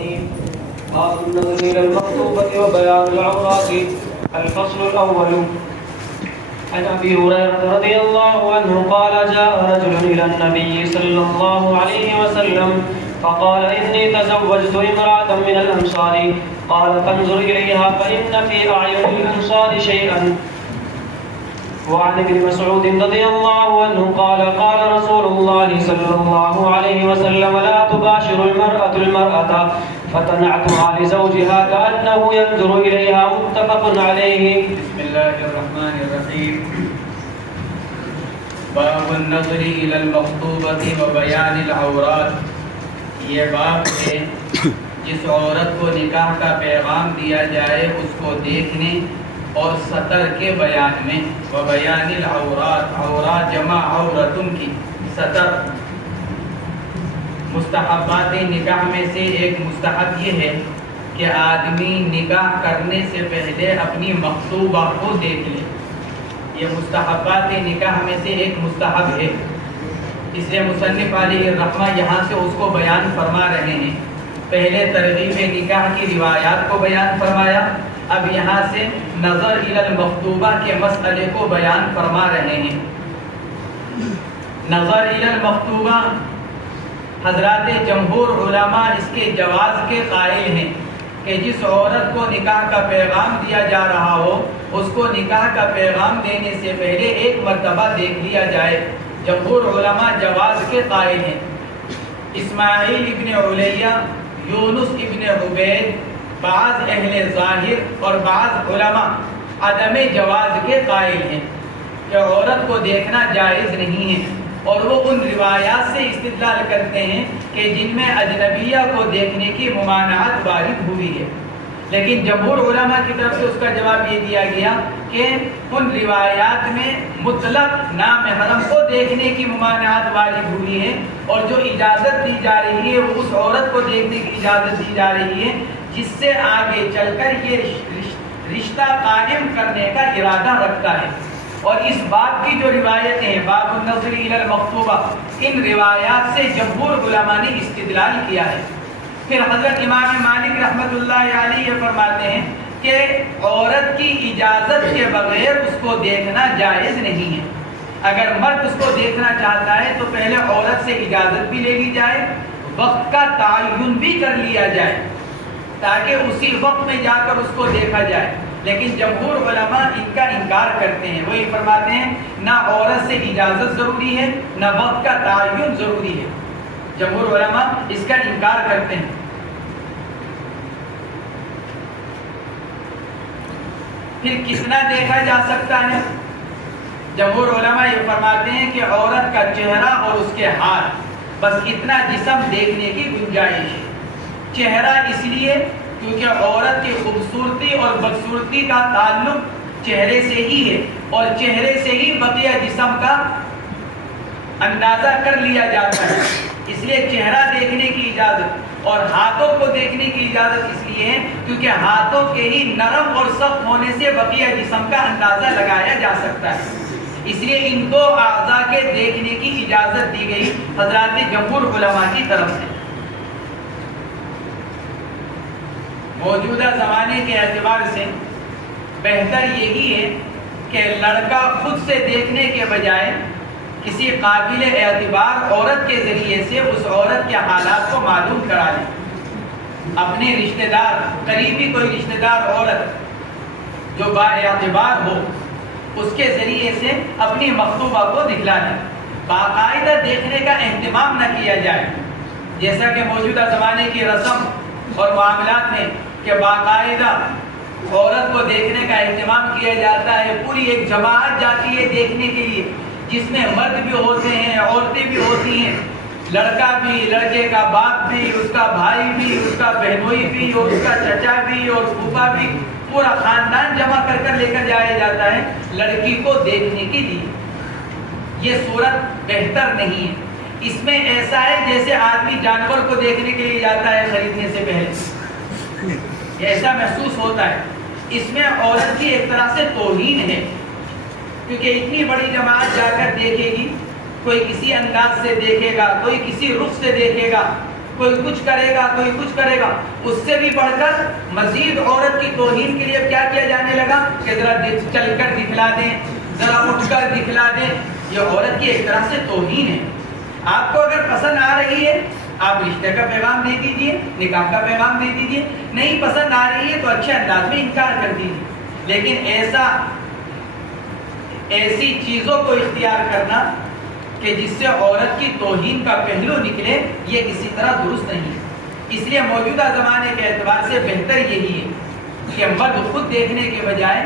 الرحيم. باب النظر إلى المخطوبة وبيان العورات. الفصل الأول. عن أبي هريرة رضي الله عنه قال جاء رجل إلى النبي صلى الله عليه وسلم فقال إني تزوجت امرأة من الأنصار قال فانظر إليها فإن في أعين الأنصار شيئا. وعن ابن مسعود رضي الله عنه قال قال رسول الله صلى الله عليه وسلم لا تباشر المرأة المرأة فتنعتها لزوجها كأنه ينظر إليها. متفق عليه. بسم الله الرحمن الرحيم. باب النظر إلى المخطوبة وبيان العورات. یہ باب ہے جس عورت کو نکاح کا پیغام دیا جائے اس کو دیکھنے اور سطر کے بیان میں. وبیان العورات، عورات جمع عورتن کی، سطر. مستحبات نکاح میں سے ایک مستحب یہ ہے کہ آدمی نکاح کرنے سے پہلے اپنی مخطوبہ کو دیکھ لے. یہ مستحبات نکاح میں سے ایک مستحب ہے. اس لیے مصنف علیہ الرحمہ یہاں سے اس کو بیان فرما رہے ہیں. پہلے ترغیب نکاح کی روایات کو بیان فرمایا، اب یہاں سے نظر الی المخطوبہ کے مسئلے کو بیان فرما رہے ہیں. نظر الی المخطوبہ، حضرات جمہور علماء اس کے جواز کے قائل ہیں کہ جس عورت کو نکاح کا پیغام دیا جا رہا ہو اس کو نکاح کا پیغام دینے سے پہلے ایک مرتبہ دیکھ لیا جائے. جمہور علماء جواز کے قائل ہیں. اسماعیل ابن علیہ، یونس ابن عبید، بعض اہل ظاہر اور بعض علماء عدم جواز کے قائل ہیں کہ عورت کو دیکھنا جائز نہیں ہے، اور وہ ان روایات سے استدلال کرتے ہیں کہ جن میں اجنبیہ کو دیکھنے کی ممانعت وارد ہوئی ہے. لیکن جمہور علماء کی طرف سے اس کا جواب یہ دیا گیا کہ ان روایات میں مطلق نامحرم کو دیکھنے کی ممانعت وارد ہوئی ہے، اور جو اجازت دی جا رہی ہے وہ اس عورت کو دیکھنے کی اجازت دی جا رہی ہے جس سے آگے چل کر یہ رشتہ قائم کرنے کا ارادہ رکھتا ہے. اور اس باب کی جو روایتیں ہیں، باب النظر الی المخطوبہ، ان روایات سے جمہور علماء نے استدلال کیا ہے. پھر حضرت امام مالک رحمۃ اللہ علیہ فرماتے ہیں کہ عورت کی اجازت کے بغیر اس کو دیکھنا جائز نہیں ہے. اگر مرد اس کو دیکھنا چاہتا ہے تو پہلے عورت سے اجازت بھی لے لی جائے، وقت کا تعین بھی کر لیا جائے تاکہ اسی وقت میں جا کر اس کو دیکھا جائے. لیکن جمہور علماء ان کا انکار کرتے ہیں. وہی فرماتے ہیں نہ عورت سے اجازت ضروری ہے نہ وقت کا تعین ضروری ہے. جمہور علماء اس کا انکار کرتے ہیں. پھر کتنا دیکھا جا سکتا ہے؟ جمہور علماء یہ فرماتے ہیں کہ عورت کا چہرہ اور اس کے ہاتھ، بس اتنا جسم دیکھنے کی گنجائش ہے. چہرہ اس لیے کیونکہ عورت کی خوبصورتی اور بدصورتی کا تعلق چہرے سے ہی ہے، اور چہرے سے ہی بقیہ جسم کا اندازہ کر لیا جاتا ہے. اس لیے چہرہ دیکھنے کی اجازت اور ہاتھوں کو دیکھنے کی اجازت اس لیے ہے کیونکہ ہاتھوں کے ہی نرم اور سخت ہونے سے بقیہ جسم کا اندازہ لگایا جا سکتا ہے. اس لیے ان دو اعضاء کے دیکھنے کی اجازت دی گئی حضرات جمہور علماء کی طرف سے. موجودہ زمانے کے اعتبار سے بہتر یہی ہے کہ لڑکا خود سے دیکھنے کے بجائے کسی قابل اعتبار عورت کے ذریعے سے اس عورت کے حالات کو معلوم کرا لے. اپنے رشتہ دار، قریبی کوئی رشتہ دار عورت جو با اعتبار ہو اس کے ذریعے سے اپنی مخطوبہ کو دکھلا لے. باقاعدہ دیکھنے کا اہتمام نہ کیا جائے جیسا کہ موجودہ زمانے کی رسم اور معاملات میں کہ باقاعدہ عورت کو دیکھنے کا اہتمام کیا جاتا ہے. پوری ایک جماعت جاتی ہے دیکھنے کے لیے جس میں مرد بھی ہوتے ہیں، عورتیں بھی ہوتی ہیں، لڑکا بھی، لڑکے کا باپ بھی، اس کا بھائی بھی، اس کا بہنوئی بھی، اور اس کا چچا بھی اور پھوپھا بھی، پورا خاندان جمع کر کر لے کر جایا جاتا ہے لڑکی کو دیکھنے کے لیے. یہ صورت بہتر نہیں ہے. اس میں ایسا ہے جیسے آدمی جانور کو دیکھنے کے لیے جاتا ہے خریدنے سے پہلے، ایسا محسوس ہوتا ہے. اس میں عورت کی ایک طرح سے توہین ہے کیونکہ اتنی بڑی جماعت جا کر دیکھے گی، کوئی کسی انداز سے دیکھے گا، کوئی کسی رخ سے دیکھے گا، کوئی کچھ کرے گا، کوئی کچھ کرے گا. اس سے بھی بڑھ کر مزید عورت کی توہین کے لیے کیا کیا جانے لگا کہ ذرا چل کر دکھلا دیں، ذرا اٹھ کر دکھلا دیں. یہ عورت کی ایک طرح سے توہین ہے. آپ کو اگر پسند آ رہی ہے آپ رشتے کا پیغام دے دیجئے، نکاح کا پیغام دے دیجئے. نہیں پسند آ رہی ہے تو اچھے انداز میں انکار کر دیجئے. لیکن ایسی چیزوں کو اختیار کرنا کہ جس سے عورت کی توہین کا پہلو نکلے، یہ کسی طرح درست نہیں ہے. اس لیے موجودہ زمانے کے اعتبار سے بہتر یہی ہے کہ مرد خود دیکھنے کے بجائے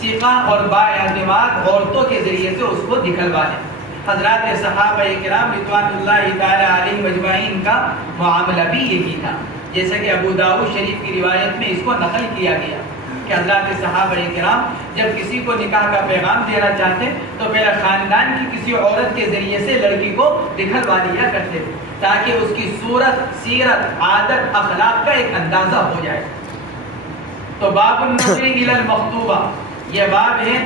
ثقہ اور بااعتماد عورتوں کے ذریعے سے اس کو دکھلوا لیں. حضرات صحابہ کرام رضوان اللہ تعالی علیہم اجمعین کا معاملہ بھی یہی تھا. جیسا کہ ابو داؤد شریف کی روایت میں اس کو نقل کیا گیا کہ حضرات صحابہ کرام جب کسی کو نکاح کا پیغام دینا چاہتے تو پہلے خاندان کی کسی عورت کے ذریعے سے لڑکی کو دکھلوا دیا کرتے تھے تاکہ اس کی صورت، سیرت، عادت، اخلاق کا ایک اندازہ ہو جائے. تو باب النظر الی المخطوبہ، یہ باب ہے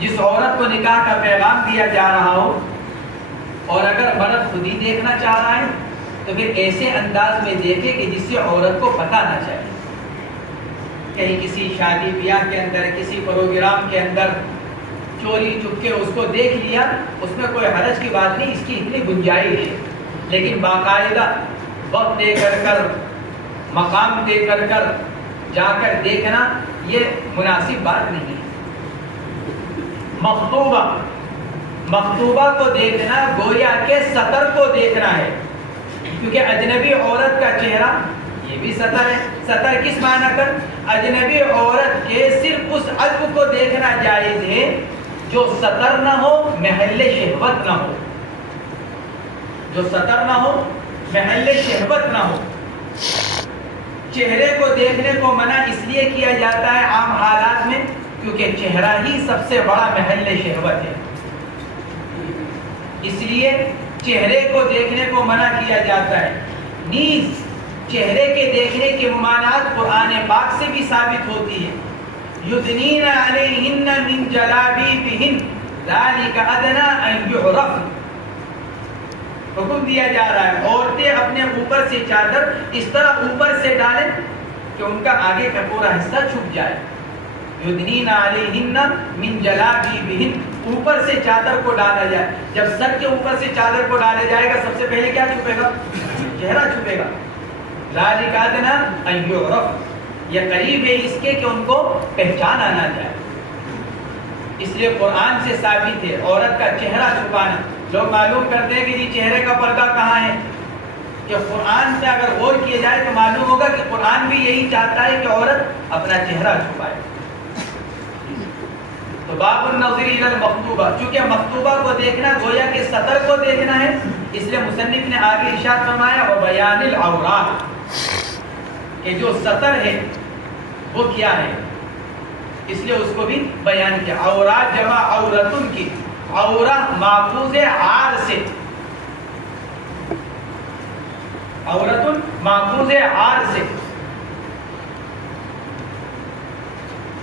جس عورت کو نکاح کا پیغام دیا جا رہا ہو اور اگر مرد خود ہی دیکھنا چاہ رہا ہے تو پھر ایسے انداز میں دیکھے کہ جس سے عورت کو پتہ نہ چلے. کہیں کسی شادی بیاہ کے اندر، کسی پروگرام کے اندر چوری چپکے اس کو دیکھ لیا، اس میں کوئی حرج کی بات نہیں، اس کی اتنی گنجائش ہے. لیکن باقاعدہ وقت دے کر مقام دے کر جا کر دیکھنا یہ مناسب بات نہیں ہے. مخطوبہ کو دیکھنا گویا کے سطر کو دیکھنا ہے، کیونکہ اجنبی عورت کا چہرہ یہ بھی سطر ہے. سطر کس معنی کر؟ اجنبی عورت کے صرف اس عضو کو دیکھنا جائز ہے جو سطر نہ ہو، محل شہوت نہ ہو. جو سطر نہ ہو، محل شہوت نہ ہو. چہرے کو دیکھنے کو منع اس لیے کیا جاتا ہے عام حالات میں کیونکہ چہرہ ہی سب سے بڑا محل شہوت ہے. اس لیے چہرے کو دیکھنے کو منع کیا جاتا ہے. نیز چہرے کے دیکھنے کے ممانعت قرآن پاک سے بھی ثابت ہوتی ہے. یدنین علیہن من جلابیبہن ذالک ادنی ان یعرفن. حکم دیا جا رہا ہے عورتیں اپنے اوپر سے چادر اس طرح اوپر سے ڈالیں کہ ان کا آگے کا پورا حصہ چھپ جائے. یدنین علیہن من جلابیبہن، اوپر سے چادر کو ڈالا جائے. جب سر کے اوپر سے چادر کو ڈالا جائے گا سب سے پہلے کیا چھپے گا؟ چہرہ چھپے گا. ذالک ادنی ان یعرفن، یہ قریب ہے اس کے کہ ان کو پہچانا نہ جائے. اس لیے قرآن سے ثابت ہے عورت کا چہرہ چھپانا. لوگ معلوم کرتے ہیں کہ جی چہرے کا پردہ کہاں ہے، کہ قرآن سے اگر غور کیا جائے تو معلوم ہوگا کہ قرآن بھی یہی چاہتا ہے کہ عورت اپنا چہرہ چھپائے. تو باب النظر الی المخطوبہ، چونکہ مخطوبہ کو دیکھنا گویا کہ سطر کو دیکھنا ہے، اس لیے مصنف نے آگے ارشاد فرمایا وبیان العورات، کہ جو سطر ہے وہ کیا ہے، اس لیے اس کو بھی بیان کیا. عورات جمع عورتن کی، عورہ ماخوذ عار سے، عورتن ماخوذ عار سے.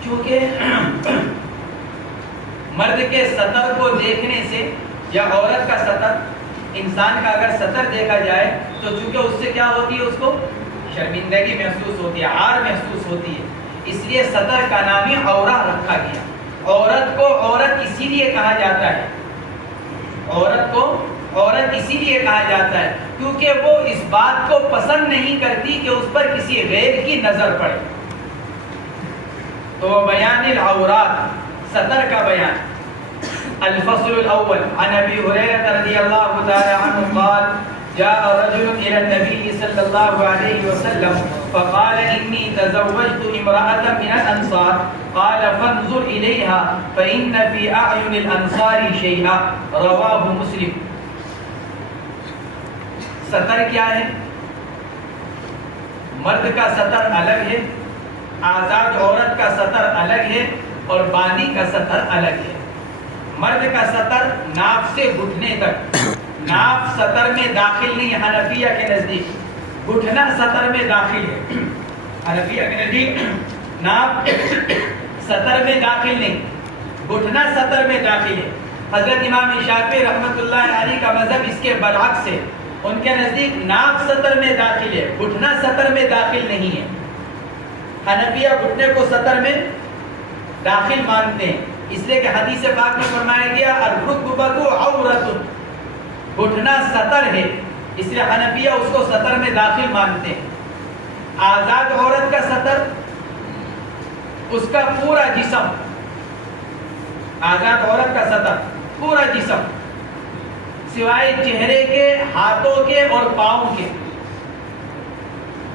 چونکہ مرد کے سطر کو دیکھنے سے یا عورت کا سطر، انسان کا اگر سطر دیکھا جائے تو چونکہ اس سے کیا ہوتی ہے، اس کو شرمندگی محسوس ہوتی ہے، عار محسوس ہوتی ہے. اس لیے سطر کا نام ہی عورہ رکھا گیا. عورت کو عورت اسی لیے کہا جاتا ہے، عورت کو عورت اسی لیے کہا جاتا ہے کیونکہ وہ اس بات کو پسند نہیں کرتی کہ اس پر کسی غیر کی نظر پڑے. تو بیان العورات، سطر کا بیان. الفصل الاول عن ابی ہریرہ رضی اللہ تعالی عنہ قال جاء رجل الى النبي صلى الله عليه وسلم فقال اني تزوجت امرأة من الانصار قال فانظر اليها فان في اعين الانصار شيئا رواه مسلم. سطر کیا ہے؟ مرد کا سطر الگ ہے، آزاد عورت کا سطر الگ ہے اور باندی کا سطر الگ ہے. مرد کا سطر ناف سے گھٹنے تک، ناف سطر میں داخل نہیں، حنفیہ کے نزدیک گھٹنا سطر میں داخل ہے. حنفیہ کے نزدیک ناف سطر میں داخل نہیں، گھٹنا سطر میں داخل ہے. حضرت امام شافعی رحمۃ اللہ علیہ کا مذہب اس کے برعکس ہے. ان کے نزدیک ناک سطر میں داخل ہے، گھٹنا سطر میں داخل نہیں ہے۔ حنفیہ گھٹنے کو سطر میں داخل مانتے ہیں، اس لیے کہ حدیث پاک میں فرمایا گیا الرکبۃ عورۃ، گھٹنا سطر ہے، اس لیے حنفیہ اس کو سطر میں داخل مانتے ہیں۔ آزاد عورت کا سطر اس کا پورا جسم، آزاد عورت کا سطر پورا جسم سوائے چہرے کے، ہاتھوں کے اور پاؤں کے۔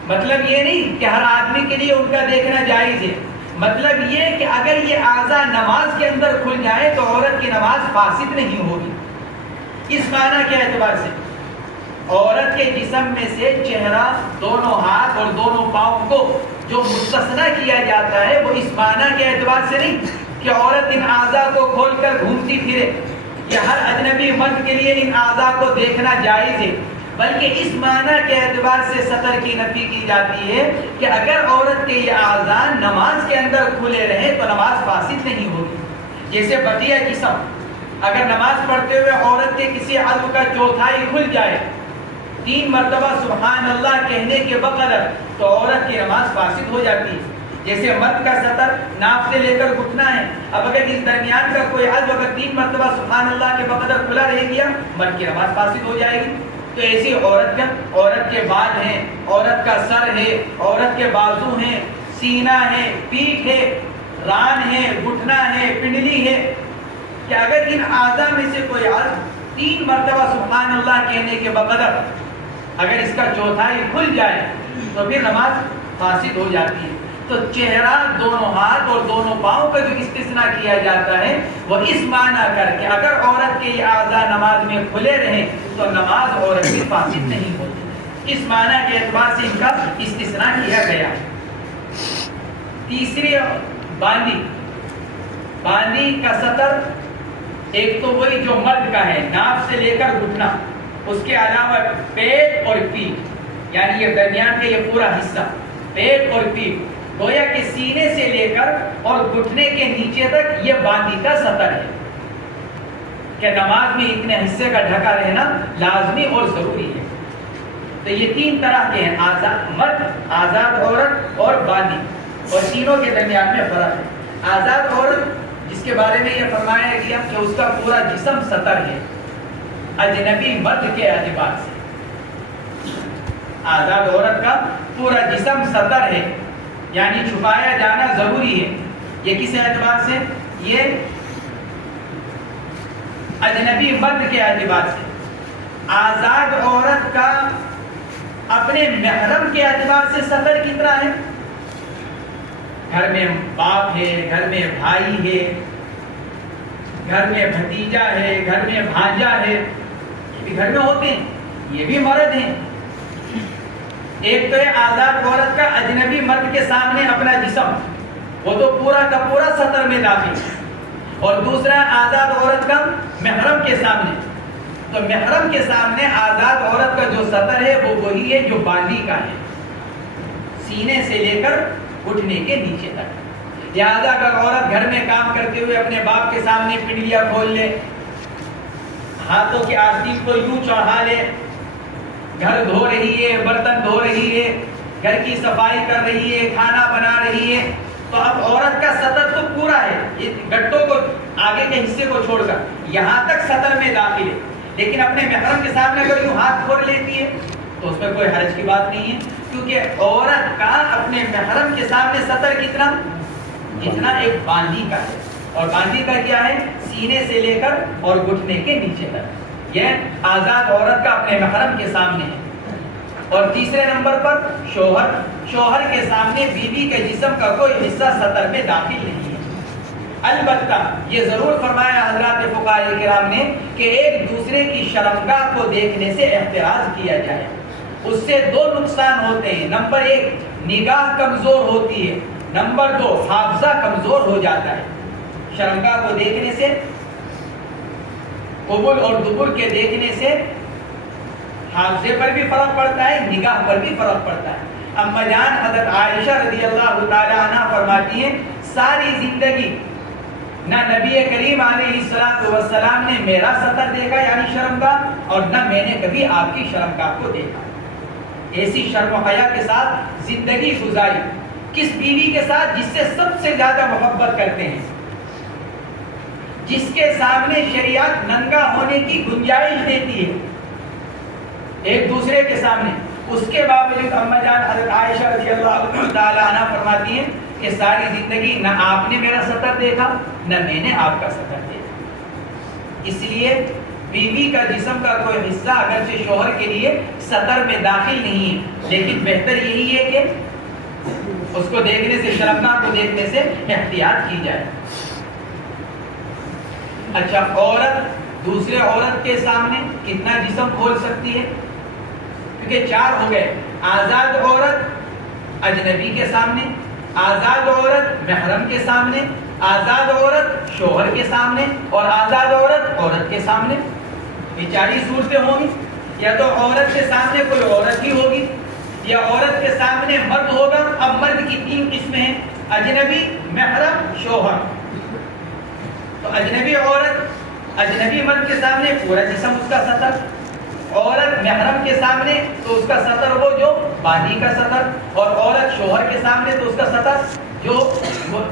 مطلب یہ نہیں کہ ہر آدمی کے لیے ان کا دیکھنا جائز ہے، مطلب یہ کہ اگر یہ اعضاء نماز کے اندر کھل جائے تو عورت کی نماز فاسد نہیں ہوگی۔ اس معنی کے اعتبار سے عورت کے جسم میں سے چہرہ، دونوں ہاتھ اور دونوں پاؤں کو جو مستثنی کیا جاتا ہے وہ اس معنی کے اعتبار سے نہیں کہ عورت ان اعضاء کو کھول کر گھومتی پھرے، یا ہر اجنبی مرد کے لیے ان اعضاء کو دیکھنا جائز ہے، بلکہ اس معنی کے اعتبار سے سطر کی نفی کی جاتی ہے کہ اگر عورت کے یہ اعضاء نماز کے اندر کھلے رہے تو نماز فاسد نہیں ہوگی۔ جیسے بقیہ جسم، اگر نماز پڑھتے ہوئے عورت کے کسی عضو کا چوتھائی کھل جائے 3 مرتبہ سبحان اللہ کہنے کے بقدر، تو عورت کی نماز فاسد ہو جاتی ہے۔ جیسے مرد کا سطر ناف سے لے کر گھٹنا ہے، اب اگر اس درمیان کا کوئی عضو اگر 3 مرتبہ سبحان اللہ کے بقدر کھلا رہ گیا، مرد کی نماز فاسد ہو جائے گی۔ تو ایسی عورت کے بال ہیں، عورت کا سر ہے، عورت کے بازو ہیں، سینہ ہے، پیٹھ ہے، ران ہے، گھٹنا ہے، پنڈلی ہے، کہ اگر ان اعضاء میں سے کوئی عضو 3 مرتبہ سبحان اللہ کہنے کے بقدر اگر اس کا چوتھائی کھل جائے تو پھر نماز فاسد ہو جاتی ہے۔ تو چہرہ، دونوں ہاتھ اور دونوں پاؤں کا جو استثناء کیا جاتا ہے وہ اس معنی کر کے اگر عورت کے یہ اعضاء نماز میں کھلے رہیں تو نماز عورت کی فاسد نہیں ہوتی، اس معنی کے اعتبار سے ان کا استثناء کیا گیا۔ تیسری باندی، باندی کا سطر ایک تو وہی جو مرد کا ہے، ناف سے لے کر گھٹنا، اس کے علاوہ پیٹ اور پیٹھ، یعنی یہ درمیان کا یہ پورا حصہ پیٹ اور پیٹھ، گویا کہ سینے سے لے کر اور گھٹنے کے نیچے تک یہ باندی کا سطر ہے کہ نماز میں اتنے حصے کا ڈھکا رہنا لازمی اور ضروری ہے۔ تو یہ 3 طرح کے ہیں، آزاد مرد، آزاد عورت اور باندی، اور تینوں کے درمیان میں فرق ہے۔ آزاد عورت جس کے بارے میں یہ فرمایا گیا کہ اس کا پورا جسم سطر ہے اجنبی مرد کے اعتبار سے، آزاد عورت کا پورا جسم سطر ہے یعنی چھپایا جانا ضروری ہے۔ یہ کس اعتبار سے؟ یہ اجنبی مرد کے اعتبار سے۔ آزاد عورت کا اپنے محرم کے اعتبار سے سطر کتنا ہے؟ گھر میں باپ ہے، گھر میں بھائی ہے، گھر میں بھتیجا ہے، گھر میں بھانجا ہے، یہ بھی گھر میں ہوتے ہیں، یہ بھی مرد ہیں۔ ایک تو ہے آزاد عورت کا اجنبی مرد کے سامنے اپنا جسم، وہ تو پورا کا پورا سطر میں داخل ہے، اور دوسرا آزاد عورت کا محرم کے سامنے۔ تو محرم کے سامنے آزاد عورت کا جو سطر ہے وہ وہی ہے جو باندی کا ہے، سینے سے لے کر گھٹنے کے نیچے تک۔ لہذا اگر عورت گھر میں کام کرتے ہوئے اپنے باپ کے سامنے پنڈلیاں کھول لے، ہاتھوں کی آستین کو یوں چڑھا لے، گھر دھو رہی ہے، برتن دھو رہی ہے، گھر کی صفائی کر رہی ہے، کھانا بنا رہی ہے، تو اب عورت کا سطر تو پورا ہے، یہ گٹوں کو آگے کے حصے کو چھوڑ کر یہاں تک سطر میں داخل ہے، لیکن اپنے محرم کے سامنے اگر یوں ہاتھ کھول لیتی ہے تو اس میں کوئی حرج کی بات نہیں ہے، کیونکہ عورت کا اپنے محرم کے سامنے سطر کتنا؟ جتنا ایک باندی کا ہے، اور باندی کا کیا ہے؟ سینے سے لے کر اور گھٹنے کے نیچے تک، یہ آزاد عورت کا اپنے محرم کے سامنے ہے۔ اور تیسرے نمبر پر شوہر، شوہر کے سامنے بیوی کے جسم کا کوئی حصہ سطر میں داخل نہیں ہے۔ البتہ یہ ضرور فرمایا حضرات فقہاء کرام نے کہ ایک دوسرے کی شرمگاہ کو دیکھنے سے احتراز کیا جائے، اس سے 2 نقصان ہوتے ہیں۔ نمبر 1 نگاہ کمزور ہوتی ہے، نمبر 2 حافظہ کمزور ہو جاتا ہے۔ شرمگاہ کو دیکھنے سے، قبول اور دبر کے دیکھنے سے حافظے پر بھی فرق پڑتا ہے، نگاہ پر بھی فرق پڑتا ہے۔ اما جان حضرت عائشہ رضی اللہ تعالی عنہ فرماتی ہیں ساری زندگی نہ نبی کریم علیہ السلام نے میرا سطر دیکھا یعنی شرمگاہ، اور نہ میں نے کبھی آپ کی شرمگاہ کو دیکھا۔ ایسی شرم و حیا کے ساتھ زندگی گزاری، کس بیوی کے ساتھ جس سے سب سے زیادہ محبت کرتے ہیں، جس کے سامنے شریعت ننگا ہونے کی گنجائش دیتی ہے ایک دوسرے کے سامنے، اس کے باوجود اما جان حضرت عائشہ رضی اللہ تعالی عنہ فرماتی ہیں کہ ساری زندگی نہ آپ نے میرا سطر دیکھا نہ میں نے آپ کا سطر دیکھا۔ اس لیے بیوی کا جسم کا کوئی حصہ اگرچہ شوہر کے لیے سطر میں داخل نہیں ہے، لیکن بہتر یہی ہے کہ اس کو دیکھنے سے، شرمگاہ کو دیکھنے سے احتیاط کی جائے۔ اچھا، عورت دوسرے عورت کے سامنے کتنا جسم کھول سکتی ہے؟ کیونکہ 4 ہو گئے، آزاد عورت اجنبی کے سامنے، آزاد عورت محرم کے سامنے، آزاد عورت شوہر کے سامنے، اور آزاد عورت کے سامنے۔ یہ 4 صورتیں ہوں گی، یا تو عورت کے سامنے کوئی عورت ہی ہوگی، یا عورت کے سامنے مرد ہوگا۔ اب مرد کی 3 قسمیں ہیں، اجنبی، محرم، شوہر۔ تو اجنبی عورت، اجنبی مرد کے سامنے پورا جسم اس کا سطر، عورت محرم کے سامنے تو اس کا سطر وہ جو بازی کا سطر، اور عورت شوہر کے سامنے تو اس کا سطر جو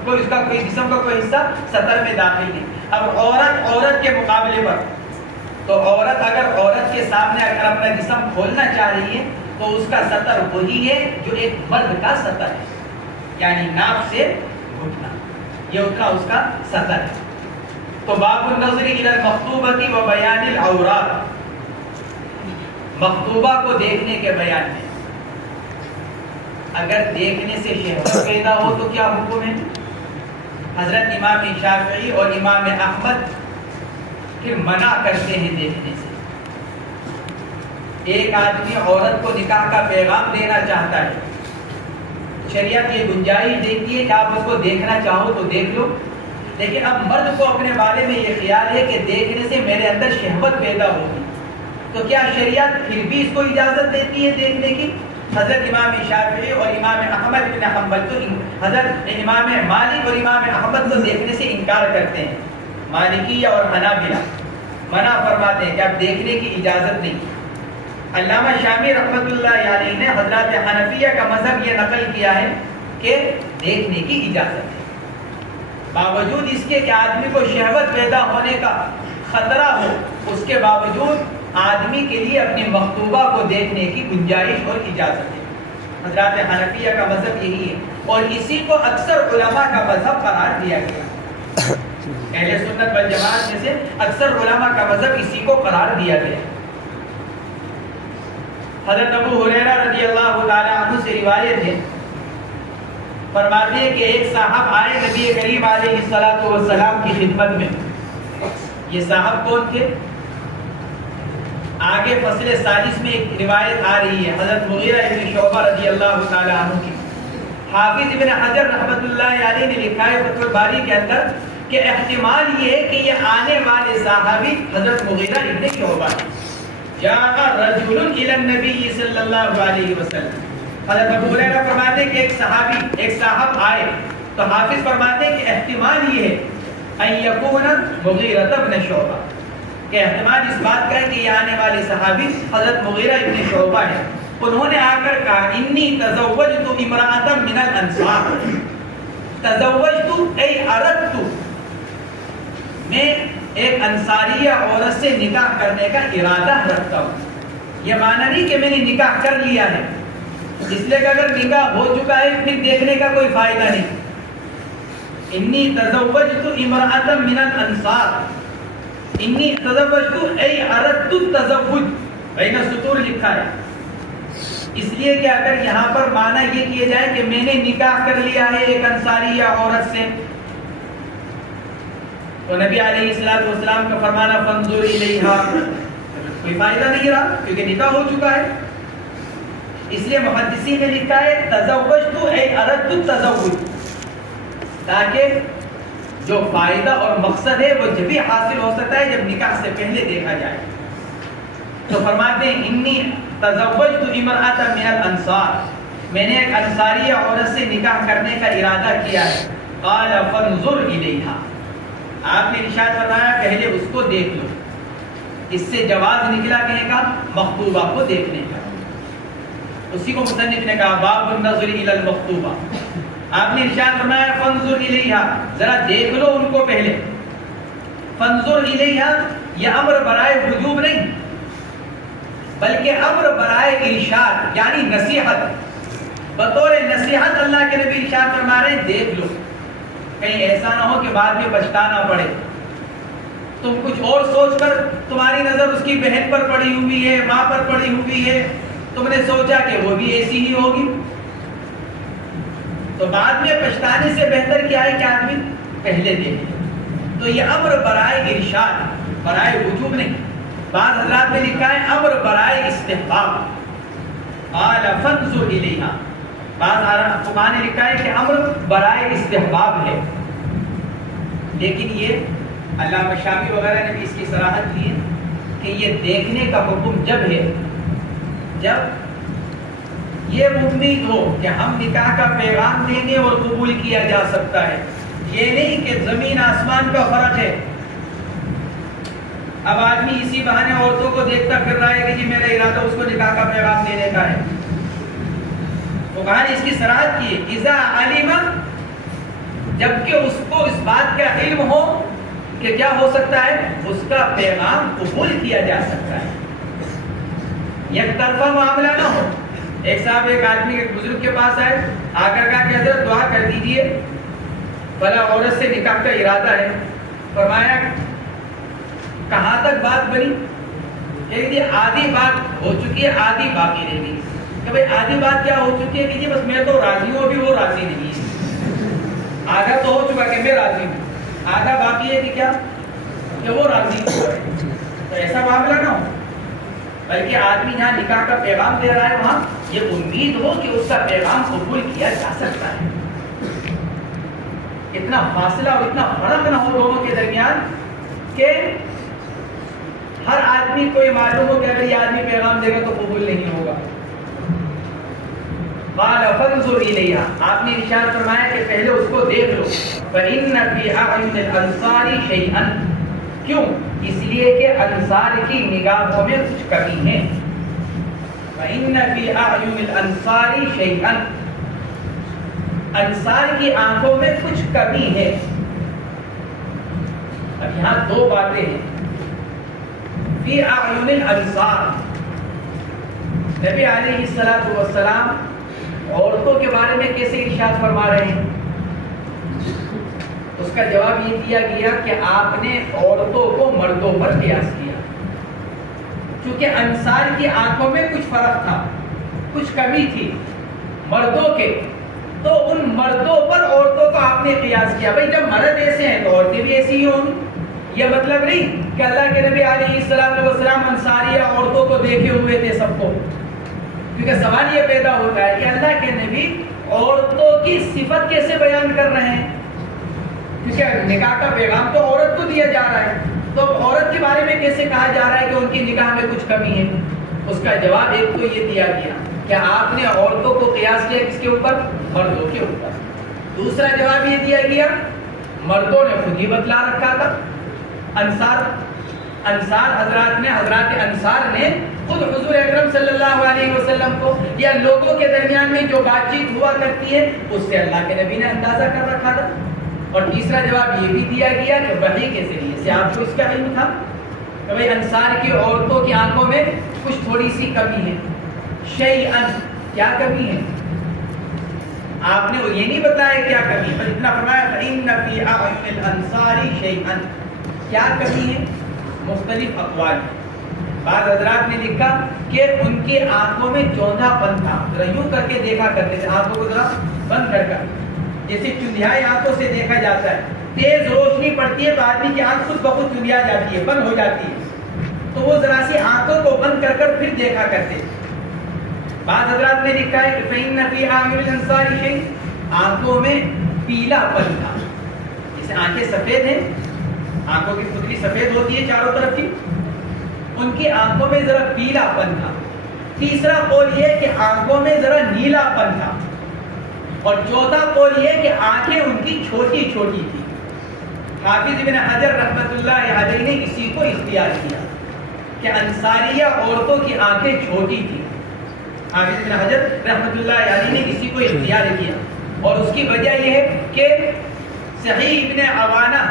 کوئی اس کا کوئی جسم کا کوئی حصہ سطر میں داخل نہیں۔ اب عورت کے مقابلے پر، تو عورت اگر عورت کے سامنے اگر اپنا جسم کھولنا چاہ رہی ہے تو اس کا سطر وہی ہے جو ایک مرد کا سطر ہے، یعنی ناف سے گھٹنا، یہ اتنا اس کا سطر ہے۔ تو باب النظر الی المخطوبۃ و بیان العورات، مخطوبہ کو دیکھنے کے بیان میں اگر دیکھنے سے شہوت پیدا ہو تو کیا حکم ہے؟ حضرت امام شافعی اور امام احمد پھر منع کرتے ہیں دیکھنے سے۔ ایک آدمی عورت کو نکاح کا پیغام دینا چاہتا ہے، شریعت یہ گنجائش دیتی ہے کہ آپ اس کو دیکھنا چاہو تو دیکھ لو، لیکن اب مرد کو اپنے بارے میں یہ خیال ہے کہ دیکھنے سے میرے اندر شہوت پیدا ہوگی، تو کیا شریعت پھر بھی اس کو اجازت دیتی ہے دیکھنے کی؟ حضرت امام شافعی اور امام احمد بن حنبل تو حضرت امام مالک اور امام احمد کو دیکھنے سے انکار کرتے ہیں، مالکیہ اور حنابلہ منع فرماتے ہیں کہ اب دیکھنے کی اجازت نہیں۔ علامہ شامی رحمۃ اللہ علیہ نے حضرات حنفیہ کا مذہب یہ نقل کیا ہے کہ دیکھنے کی اجازت ہے، باوجود اس کے کہ آدمی کو شہوت پیدا ہونے کا خطرہ ہو، اس کے باوجود آدمی کے لیے اپنی مخطوبہ کو دیکھنے کی گنجائش اور اجازت ہے۔ حضرات حنفیہ کا مذہب یہی ہے، اور اسی کو اکثر علماء کا مذہب قرار دیا گیا۔ اہل سنت والجماعت میں سے اکثر علماء کا مذہب اسی کو قرار دیا گیا۔ حضرت ابو ہریرہ رضی اللہ تعالی عنہ سے روایت ہے، فرماتے ہیں کہ ایک صاحب آئے نبی کریم علیہ السلام کی خدمت میں۔ یہ صاحب کون تھے؟ آگے فصل 40 میں ایک روایت آ رہی ہے حضرت مغیرہ ابن شعبہ رضی اللہ تعالی عنہ کی۔ حافظ ابن حجر رحمۃ اللہ علیہ نے لکھا ہے فتح الباری کے اندر کہ احتمال یہ ہے کہ یہ آنے والے صحابی حضرت مغیرہ ابن شعبہ ہیں۔ جاء رجل الی النبی صلی اللہ علیہ وسلم، حضرت ابو ہریرہ فرماتے ہیں کہ ایک صاحب آئے، تو حافظ فرماتے ہیں کہ احتمال یہ ہے ان یکون مغیرہ ابن شعبہ، کہ احتمال اس بات کا ہے کہ یہ آنے والے صحابی حضرت مغیرہ ابن شعبہ ہیں۔ انہوں نے آ کر کہا انی تزوجت امرأة من الانصار، تزوجت ای اردت، میں ایک انصاریہ عورت سے نکاح کرنے کا ارادہ رکھتا ہوں۔ یہ معنی نہیں کہ میں نے نکاح کر لیا ہے، اس لیے کہ اگر نکاح ہو چکا ہے پھر دیکھنے کا کوئی فائدہ نہیں۔ انی تزوجت امرأة من الانصار، انی تزوجت ای اردت التزوج، بین السطور لکھا ہے، اس لیے کہ اگر یہاں پر معنی یہ کیے جائے کہ میں نے نکاح کر لیا ہے ایک انصاریہ عورت سے، تو نبی علیہ السلام کا فرمانا فانظر الیہا، کوئی فائدہ نہیں رہا کیونکہ نکاح ہو چکا ہے۔ اس لیے محدثین نے لکھا ہے تزوجت ای اردت التزوج، تاکہ جو فائدہ اور مقصد ہے وہ جبھی حاصل ہو سکتا ہے جب نکاح سے پہلے دیکھا جائے۔ تو فرماتے ہیں انی تزوجت امرأة من الانصار، میں نے ایک انصاریہ عورت سے نکاح کرنے کا ارادہ کیا ہے۔ قال فانظر الیہا، آپ نے ارشاد فرمایا پہلے اس کو دیکھ لو. اس سے جواز نکلا کہنے کا مخطوبہ کو دیکھنے کا. اسی کو مصنف نے کہا باب النظر الی المخطوبہ. آپ نے ارشاد فرمایا فانظر الیہا، ذرا دیکھ لو ان کو پہلے. فانظر الیہا یہ امر برائے وجوب نہیں بلکہ امر برائے ارشاد یعنی نصیحت. بطور نصیحت اللہ کے نبی ارشاد فرما رہے ہیں دیکھ لو، کہیں ایسا نہ ہو کہ بعد میں پچھتانا پڑے. تم کچھ اور سوچ کر تمہاری نظر اس کی بہن پر پڑی ہوئی ہے، ماں پر پڑی ہوئی ہے، تم نے سوچا کہ وہ بھی ایسی ہی ہوگی، تو بعد میں پچھتانے سے بہتر کیا ہے کہ آدمی پہلے دیکھے. تو یہ امر برائے ارشاد، برائے وجوب نہیں. بعض حضرات نے لکھا ہے امر برائے استحباب. قال فانظر الیہا. بعض فقہاء نے لکھا ہے کہ امر برائے استحباب ہے. لیکن یہ علامہ شافعی وغیرہ نے بھی اس کی صراحت کی ہے کہ یہ دیکھنے کا حکم جب ہے جب یہ امید ہو کہ ہم نکاح کا پیغام دیں گے اور قبول کیا جا سکتا ہے. یہ نہیں کہ زمین آسمان کا فرق ہے. اب آدمی اسی بہانے عورتوں کو دیکھتا پھر رہا ہے کہ جی میرا ارادہ اس کو نکاح کا پیغام دینے کا ہے. تو کہا اس کی صراحت کی ہے اذا علم، جبکہ اس کو اس بات کا علم ہو کہ کیا ہو سکتا ہے اس کا پیغام قبول کیا جا سکتا ہے. یک طرفہ معاملہ نہ ہو. ایک صاحب ایک آدمی ایک بزرگ کے پاس آئے، آ کر کہا کہ حضرت دعا کر دیجئے فلاں عورت سے نکاح کا ارادہ ہے. فرمایا کہاں تک بات بنی؟ کہ آدھی بات ہو چکی ہے، آدھی باقی رہ گئی. کہ بھئی آدھی بات کیا ہو چکی ہے کہ جی بس میں تو راضی ہوں، ابھی وہ راضی نہیں ہے. آدھا تو ہو چکا کہ میں راضی ہوں، آدھا باقی ہے کہ کیا کہ وہ راضی ہو. تو ایسا معاملہ نہ ہو بلکہ آدمی جہاں نکاح کا پیغام دے رہا ہے وہاں یہ امید ہو کہ اس کا پیغام قبول کیا جا سکتا ہے. اتنا فاصلہ اور اتنا فرق نہ ہو دونوں کے درمیان کہ ہر آدمی کو یہ معلوم ہو کہ اگر یہ آدمی پیغام دے گا تو قبول نہیں ہوگا. قال فانظر الیہا. آپ نے ارشاد فرمایا کہ پہلے اس کو دیکھ لو. فإن فی اعین الانصار شیئا. کیوں؟ اس لیے کہ انصار کی نگاہوں میں کچھ کمی ہے. فإن فی اعین الانصار شیئا. انصار کی آنکھوں میں کچھ کمی ہے. اب یہاں دو باتیں ہیں. فی اعین الانصار، نبی علیہ السلام عورتوں کے بارے میں کیسے ارشاد فرما رہے ہیں؟ اس کا جواب یہ دیا گیا کہ آپ نے عورتوں کو مردوں پر قیاس کیا. چونکہ انصار کی آنکھوں میں کچھ فرق تھا، کچھ کمی تھی مردوں کے، تو ان مردوں پر عورتوں کو آپ نے قیاس کیا. بھائی جب مرد ایسے ہیں تو عورتیں بھی ایسی ہی ہوں. یہ مطلب نہیں کہ اللہ کے نبی علیہ السلام انصاریہ عورتوں کو دیکھے ہوئے تھے سب کو. کیونکہ سوال یہ پیدا ہوتا ہے کہ اللہ کے نبی عورتوں کی صفت کیسے بیان کر رہے ہیں؟ کیونکہ نکاح کا پیغام تو عورت کو دیا جا رہا ہے، تو عورت کے بارے میں کیسے کہا جا رہا ہے کہ ان کی نکاح میں کچھ کمی ہے؟ اس کا جواب ایک تو یہ دیا گیا کہ آپ نے عورتوں کو قیاس کیا کس کے اوپر؟ مردوں کے اوپر. دوسرا جواب یہ دیا گیا مردوں نے خود ہی بتلا رکھا تھا. انصار حضرات انصار نے خود حضور اکرم صلی اللہ علیہ وسلم کو یا لوگوں کے درمیان میں جو بات چیت ہوا کرتی ہے اس سے اللہ کے نبی نے اندازہ کر رکھا تھا. اور تیسرا جواب یہ بھی دیا گیا کہ وحی کے ذریعے سے آپ کو اس کا علم تھا کہ بھئی انصار کی عورتوں کی آنکھوں میں کچھ تھوڑی سی کمی ہے. شیئن، کیا کمی ہے؟ آپ نے یہ نہیں بتایا کیا کمی، پر اتنا فرمایا فإن فی اعین الانصار شیئن. کیا کمی ہے؟ مختلف اقوال. بعض حضرات نے لکھا کہ ان کی آنکھوں میں چوندھا پن تھا. ذرا یوں کر کے دیکھا کرتے تھے آنکھوں کو ذرا بند کر کر، جیسے چندیائی آنکھوں سے دیکھا جاتا ہے. تیز روشنی پڑتی ہے تو آدمی کی آنکھ خود بخود چندیا جاتی ہے، بند ہو جاتی ہے، تو وہ ذرا سی آنکھوں کو بند کر کر پھر دیکھا کرتے. بعض حضرات نے لکھا ہے کہ فإن فی اعین الانصار شیء، آنکھوں میں پیلا پن تھا. جیسے آنکھیں سفید ہیں، آنکھوں کی پتلی سفید ہوتی ہے چاروں طرف کی، ان کی آنکھوں میں ذرا پیلا پن تھا. تیسرا قول یہ کہ آنکھوں میں ذرا نیلا پن تھا. اور چوتھا قول یہ کہ آنکھیں ان کی چھوٹی چھوٹی تھی. حافظ ابن حجر رحمۃ اللہ علیہ نے اسی کو اختیار کیا کہ انصاریہ عورتوں کی آنکھیں چھوٹی تھی. حافظ ابن حجر رحمۃ اللہ علیہ نے اسی کو اختیار کیا, اور اس کی وجہ یہ ہے کہ صحیح ابن عوانہ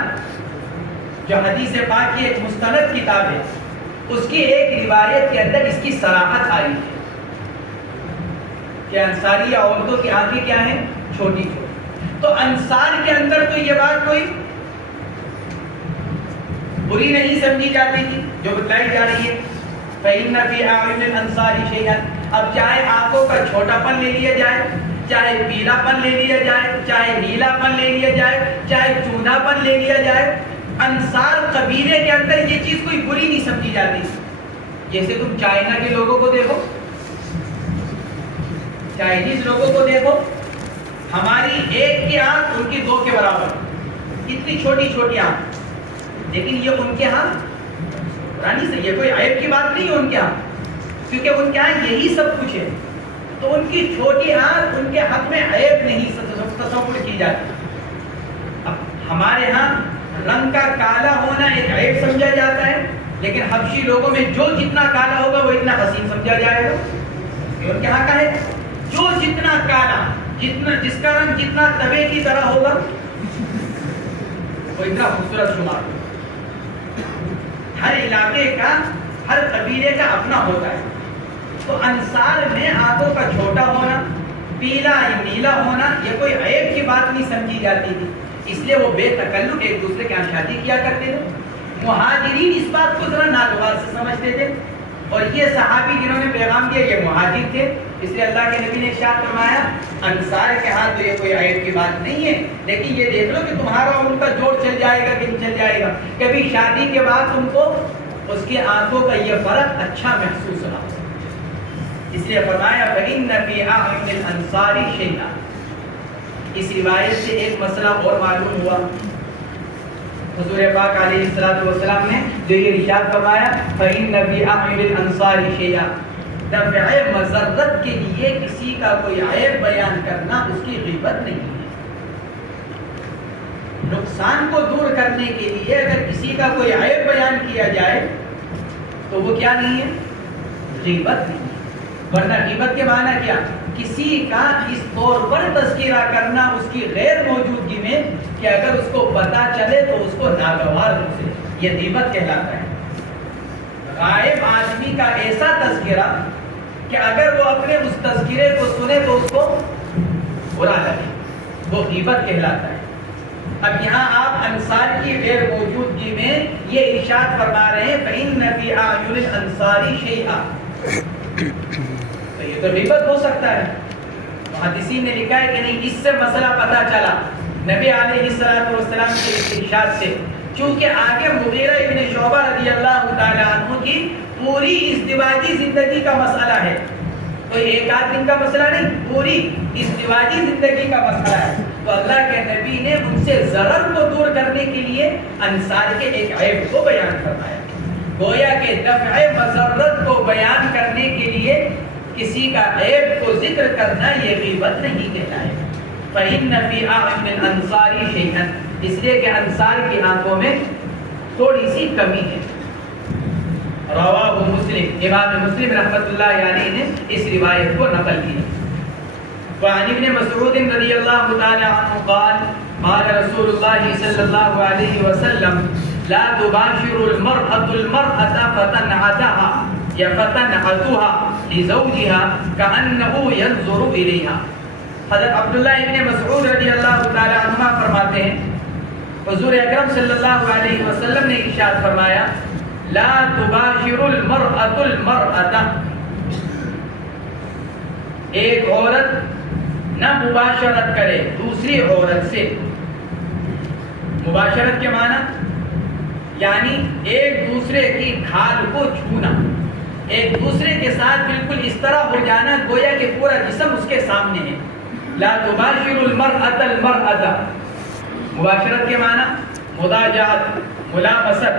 جو حدیث پاک کی ایک مستند کتاب ہے, اس کی ایک روایت کے اندر اس کی صراحت آئی ہے کہ انصاری عورتوں کی آنکھیں کیا ہیں, چھوٹی چھوٹی. تو انصار کے اندر تو یہ بات کوئی بری نہیں سمجھی جاتی تھی جو بتلائی جا رہی ہے. فَإِنَّ فِي أَعْيُنِ الْأَنصَارِ شَيْئًا, اب چاہے آنکھوں کا چھوٹا پن لے لیا جائے, چاہے پیلا پن لے لیا جائے, چاہے نیلا پن لے لیا جائے, چاہے چونا پن لے لیا جائے, انصار قبیلے کے اندر یہ چیز کوئی بری نہیں سمجھی جاتی. جیسے تم چائنا کے لوگوں کو دیکھو, چائنیز لوگوں کو دیکھو, ہماری ایک کی آنکھ ان کی دو کے برابر, اتنی چھوٹی چھوٹی آنکھ, لیکن یہ ان کے ہاں رانی سے یہ کوئی عیب کی بات نہیں ہے ان کے ہاں, کیونکہ ان کے ہاں یہی سب کچھ ہے. تو ان کی چھوٹی آنکھ ان کے حق میں عیب نہیں تصور کی جاتی. اب ہمارے ہاں رنگ کا کالا ہونا ایک عیب سمجھا جاتا ہے, لیکن حبشی لوگوں میں جو جتنا کالا ہوگا وہ اتنا حسین سمجھا جائے گا. یہ ان کے ہاں کا ہے, جو جتنا کالا, جتنا جس کا رنگ جتنا تبے کی طرح ہوگا وہ اتنا خوبصورت شمار ہوگا. ہر علاقے کا, ہر قبیلے کا اپنا ہوتا ہے. تو انصار میں آنکھوں کا چھوٹا ہونا, پیلا یا نیلا ہونا یہ کوئی عیب کی بات نہیں سمجھی جاتی تھی, اس لیے وہ بے تکلف ایک دوسرے کے یہاں شادی کیا کرتے تھے. مہاجرین اس بات کو ذرا ناگوار سے سمجھتے تھے, اور یہ صحابی جنہوں نے پیغام دیا یہ مہاجر تھے, اس لیے اللہ کے نبی نے ارشاد فرمایا انصار کے ہاں تو یہ کوئی عیب کی بات نہیں ہے, لیکن یہ دیکھ لو کہ تمہارا اور ان کا جوڑ چل جائے گا کہ نہیں چل جائے گا, کبھی شادی کے بعد تم کو اس کی آنکھوں کا یہ فرق اچھا محسوس نہ ہو. اس لیے فرمایا فَإِنَّ فِي أَعْيُنِ الْأَنصَارِ شَيْئًا. اس روایت سے ایک مسئلہ اور معلوم ہوا. حضور پاک علیہ الصلوۃ والسلام نے جو یہ ارشاد فرمایا فَإِنَّ فِي أَعْيُنِ الْأَنصَارِ شَيْئًا, دفع مضرت کے لیے کسی کا کوئی عیب بیان کرنا اس کی غیبت نہیں ہے. نقصان کو دور کرنے کے لیے اگر کسی کا کوئی عیب بیان کیا جائے تو وہ کیا نہیں ہے, غیبت نہیں ہے. ورنہ غیبت کے معنی کیا, کسی کا اس طور پر تذکرہ کرنا اس کی غیر موجودگی میں کہ اگر اس کو پتہ چلے تو اس کو ناگوار ہو سے, یہ غیبت کہلاتا ہے. غائب آدمی کا ایسا تذکرہ کہ اگر وہ اپنے اس تذکرے کو سنے تو اس کو برا لگے, وہ غیبت کہلاتا ہے. اب یہاں آپ انصار کی غیر موجودگی میں یہ ارشاد فرما رہے ہیں فَإِنَّ فِي أَعْيُنِ الْأَنصَارِ شَيْئًا, تو یہ تو غیبت ہو سکتا ہے. محدثین نے لکھا ہے کہ نہیں, اس سے مسئلہ پتہ چلا نبی علیہ السلام کے ارشاد سے, چونکہ آگے مغیرہ ابن شعبہ رضی اللہ تعالی عنہ کی پوری ازدواجی زندگی کا مسئلہ ہے, کوئی ایک آدھ دن کا مسئلہ نہیں, پوری ازدواجی زندگی کا مسئلہ ہے. تو اللہ کے نبی نے ان سے ضرر کو دور کرنے کے لیے انصار کے ایک عیب کو بیان فرمایا. گویا کہ دفع مضرت کو بیان کرنے کے لیے کسی کا عیب کو ذکر کرنا یہ غیبت نہیں کہلائے. فَإِنَّ فِي أَعْيُنِ الْأَنصَارِ شَيْئًا, اس لیے کہ انصار کی آنکھوں میں تھوڑی سی کمی ہے. رواہ مسلم, امام مسلم رحمۃ اللہ علیہ نے اس روایت کو نقل کی. وعن ابن مسعود رضی اللہ تعالی عنہ قال قال رسول اللہ صلی اللہ علیہ وسلم لا تباشر المرأة المرأة فتنعتها یا فتنعتها لزوجها كأنه ينظر إليها. حضرت عبداللہ ابن مسعود رضی اللہ تعالی عنہ فرماتے ہیں حضور اکرم صلی اللہ علیہ وسلم نے ارشاد فرمایا لا تباشر المرأة المرأة, ایک عورت نہ مباشرت کرے دوسری عورت سے. مباشرت کے معنی یعنی ایک دوسرے کی کھال کو چھونا, ایک دوسرے کے ساتھ بالکل اس طرح ہو جانا گویا کہ پورا جسم اس کے سامنے ہے. لا تباشر المرأة المرأة, مباشرت کے معنی مداجعت, ملامست,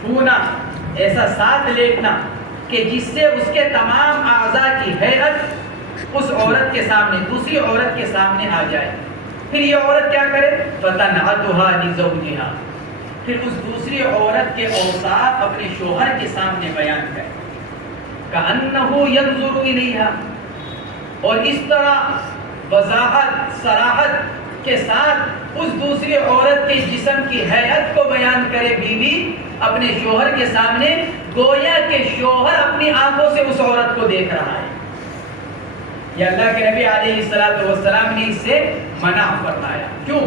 چھونا, ایسا ساتھ لیٹنا کہ جس سے اس کے تمام اعضاء کی ہیئت اس عورت کے سامنے, دوسری عورت کے سامنے آ جائے. پھر یہ عورت کیا کرے؟ فَتَنْعَتُهَا لِزَوْجِهَا، پھر اس دوسری عورت کے اوصاف اپنے شوہر کے سامنے بیان کرے، كَأَنَّهُ يَنْظُرُ إِلَيْهَا، اور اس طرح وضاحت صراحت کے ساتھ اس دوسری عورت کے جسم کی حیت کو بیان کرے بیوی اپنے شوہر کے سامنے، گویا کہ شوہر اپنی آنکھوں سے اس عورت کو دیکھ رہا ہے۔ یہ اللہ کے نبی علیہ السلام نے اس سے منع فرمایا۔ کیوں؟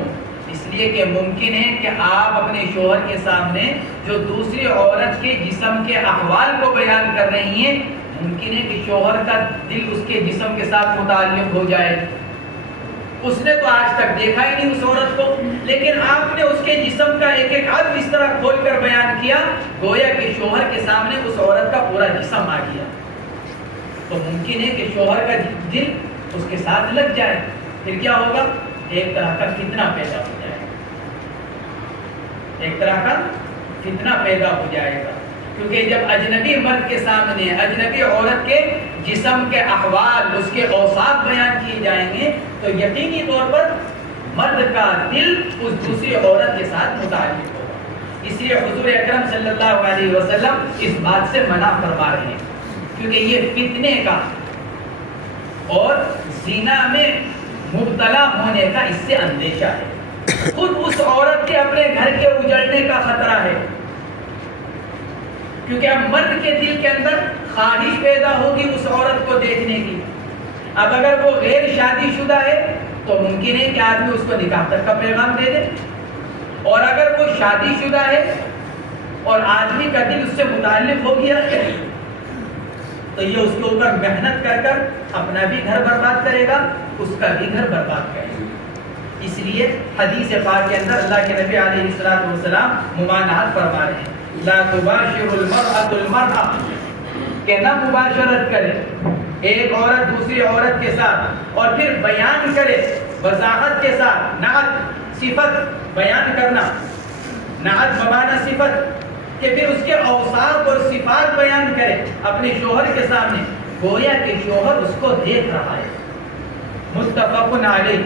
اس لیے کہ ممکن ہے کہ آپ اپنے شوہر کے سامنے جو دوسری عورت کے جسم کے احوال کو بیان کر رہی ہیں، ممکن ہے کہ شوہر کا دل اس کے جسم کے ساتھ متعلق ہو جائے۔ اس نے تو آج تک دیکھا ہی نہیں اس عورت کو، لیکن آپ نے اس کے جسم کا ایک ایک عضو اس طرح کھول کر بیان کیا، گویا کہ شوہر کے سامنے اس عورت کا پورا جسم آ گیا۔ تو ممکن ہے کہ شوہر کا دل اس کے ساتھ لگ جائے، پھر کیا ہوگا؟ ایک طرح کا فتنہ پیدا ہو جائے گا، ایک طرح کا فتنہ پیدا ہو جائے گا، کیونکہ جب اجنبی مرد کے سامنے اجنبی عورت کے جسم کے احوال، اس کے اوصاف بیان کیے جائیں گے تو یقینی طور پر مرد کا دل اس دوسری عورت کے ساتھ متعلق ہوگا۔ اس لیے حضور اکرم صلی اللہ علیہ وسلم اس بات سے منع فرما رہے ہیں، کیونکہ یہ فتنے کا اور زنا میں مبتلا ہونے کا اس سے اندیشہ ہے۔ خود اس عورت کے اپنے گھر کے اجڑنے کا خطرہ ہے، کیونکہ اب مرد کے دل کے اندر خواہش پیدا ہوگی اس عورت کو دیکھنے کی۔ اب اگر وہ غیر شادی شدہ ہے تو ممکن ہے کہ آدمی اس کو نکاح تک کا پیغام دے دے، اور اگر وہ شادی شدہ ہے اور آدمی کا دل اس سے متعلق ہو گیا تو یہ اس کے اوپر محنت کر کر اپنا بھی گھر برباد کرے گا، اس کا بھی گھر برباد کرے گا۔ اس لیے حدیث پاک کے اندر اللہ کے نبی علیہ الصلوۃ والسلام ممانعت فرما رہے ہیں، لا تباشر المرأة المرأة، کہ نہ مباشرت کرے ایک عورت دوسری عورت کے ساتھ، اور پھر بیان کرے وضاحت کے ساتھ، نعت صفت بیان کرنا، نعت بمانا صفت، کہ پھر اس کے اوصاف اور صفات بیان کرے اپنے شوہر کے سامنے، گویا کہ شوہر اس کو دیکھ رہا ہے۔ متفق علیہ،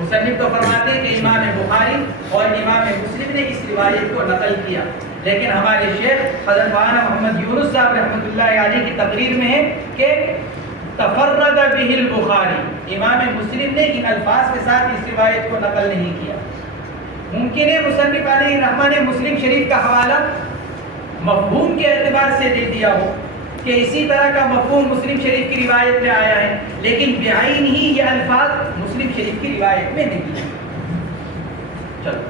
مصنف تو فرماتے ہیں کہ امام بخاری اور امام مسلم نے اس روایت کو نقل کیا، لیکن ہمارے شیخ حضرت مولانا محمد یونس صاحب رحمۃ اللہ علیہ کی تقریر میں ہے کہ تفرد به البخاری، امام مسلم نے ان الفاظ کے ساتھ اس روایت کو نقل نہیں کیا۔ ممکن ہے مصنف علیہ الرحمہ نے مسلم شریف کا حوالہ مفہوم کے اعتبار سے دے دیا ہو کہ اسی طرح کا مفہوم مسلم شریف کی روایت میں آیا ہے، لیکن بعین ہی یہ الفاظ مسلم شریف کی روایت میں نہیں ہے۔ چلو،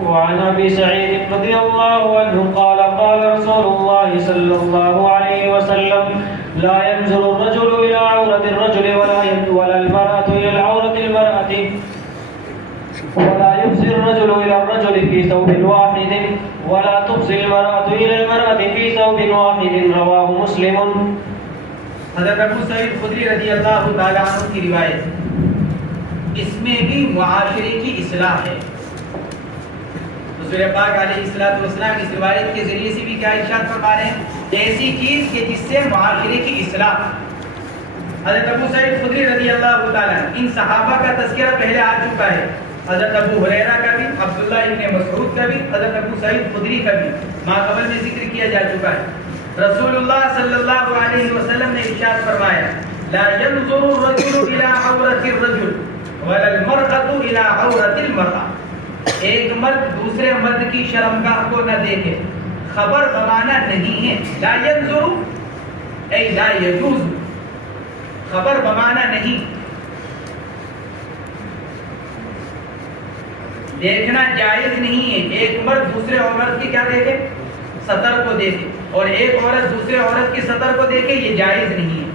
وعن ابي سعيد رضي الله عنه قال قال رسول الله صلى الله عليه وسلم لا ينظر الرجل الى عورة الرجل ولا المرأة الى العورة المرأة ولا يبصر الرجل الى الرجل في ثوب واحد ولا تبصر المرأة الى المرأة في ثوب واحد، رواه مسلم۔ حضرت ابو سعید خدری رضی اللہ تعالیٰ عنہ کی روایت، اس میں بھی معاشرے کی اصلاح ہے۔ رسول پاک علیہ السلام اس روایت کے ذریعے سے بھی کیا ارشاد فرما رہے ہیں؟ ایسی چیز کہ جس سے معاشرے کی اصلاح۔ حضرت ابو سعید خدری رضی اللہ تعالیٰ عنہ، ان صحابہ کا تذکرہ پہلے آ چکا ہے، حضرت ابو ہریرہ کا بھی، عبداللہ ابن مسعود کا بھی، حضرت ابو سعید خدری کا بھی ماقبل میں ذکر کیا جا چکا ہے۔ رسول اللہ صلی اللہ علیہ وسلم نے ارشاد فرمایا، لا ينظر الرجل الى عورة الرجل ولا المرأة الى عورة المرأة، ایک مرد دوسرے مرد کی شرمگاہ کو نہ دیکھے، خبر بمانا نہیں ہے، لا ينظر ای لا يجوز، خبر بمانا نہیں، دیکھنا جائز نہیں ہے۔ ایک مرد دوسرے عورت کی کیا دیکھے؟ سطر کو دیکھے، اور ایک عورت دوسرے عورت کی سطر کو دیکھے، یہ جائز نہیں ہے۔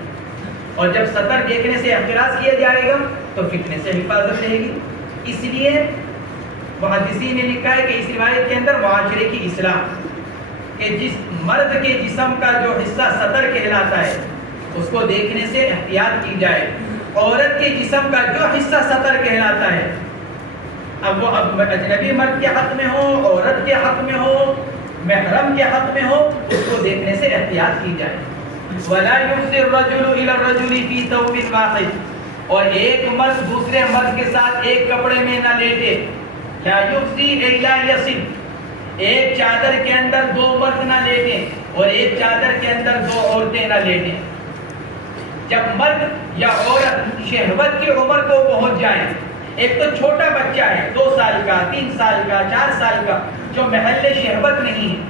اور جب سطر دیکھنے سے احتراز کیا جائے گا تو فتنے سے حفاظت رہے گی۔ اس لیے محدثین نے لکھا ہے کہ اس روایت کے اندر معاشرے کی اصلاح، کہ جس مرد کے جسم کا جو حصہ سطر کہلاتا ہے اس کو دیکھنے سے احتیاط کی جائے، عورت کے جسم کا جو حصہ سطر کہلاتا ہے، اب وہ اجنبی مرد کے حق میں ہو، عورت کے حق میں ہو، محرم کے حق میں ہو، اس کو دیکھنے سے احتیاط کی جائے۔ وَلَا يُبْصِرُ الرَّجُلُ إِلَى الرَّجُلِ فِي ثَوْبٍ وَاحِدٍ، اور ایک مرد دوسرے مرد کے ساتھ ایک کپڑے میں نہ لیٹے. لا یفضی الا یصل. ایک چادر کے اندر دو مرد نہ لیٹیں اور ایک چادر کے اندر دو عورتیں نہ لیٹیں. جب مرد یا عورت شہوت کی عمر کو پہنچ جائیں، ایک تو چھوٹا بچہ ہے 2 سال کا 3 سال کا 4 سال کا جو محل شہوت نہیں ہے،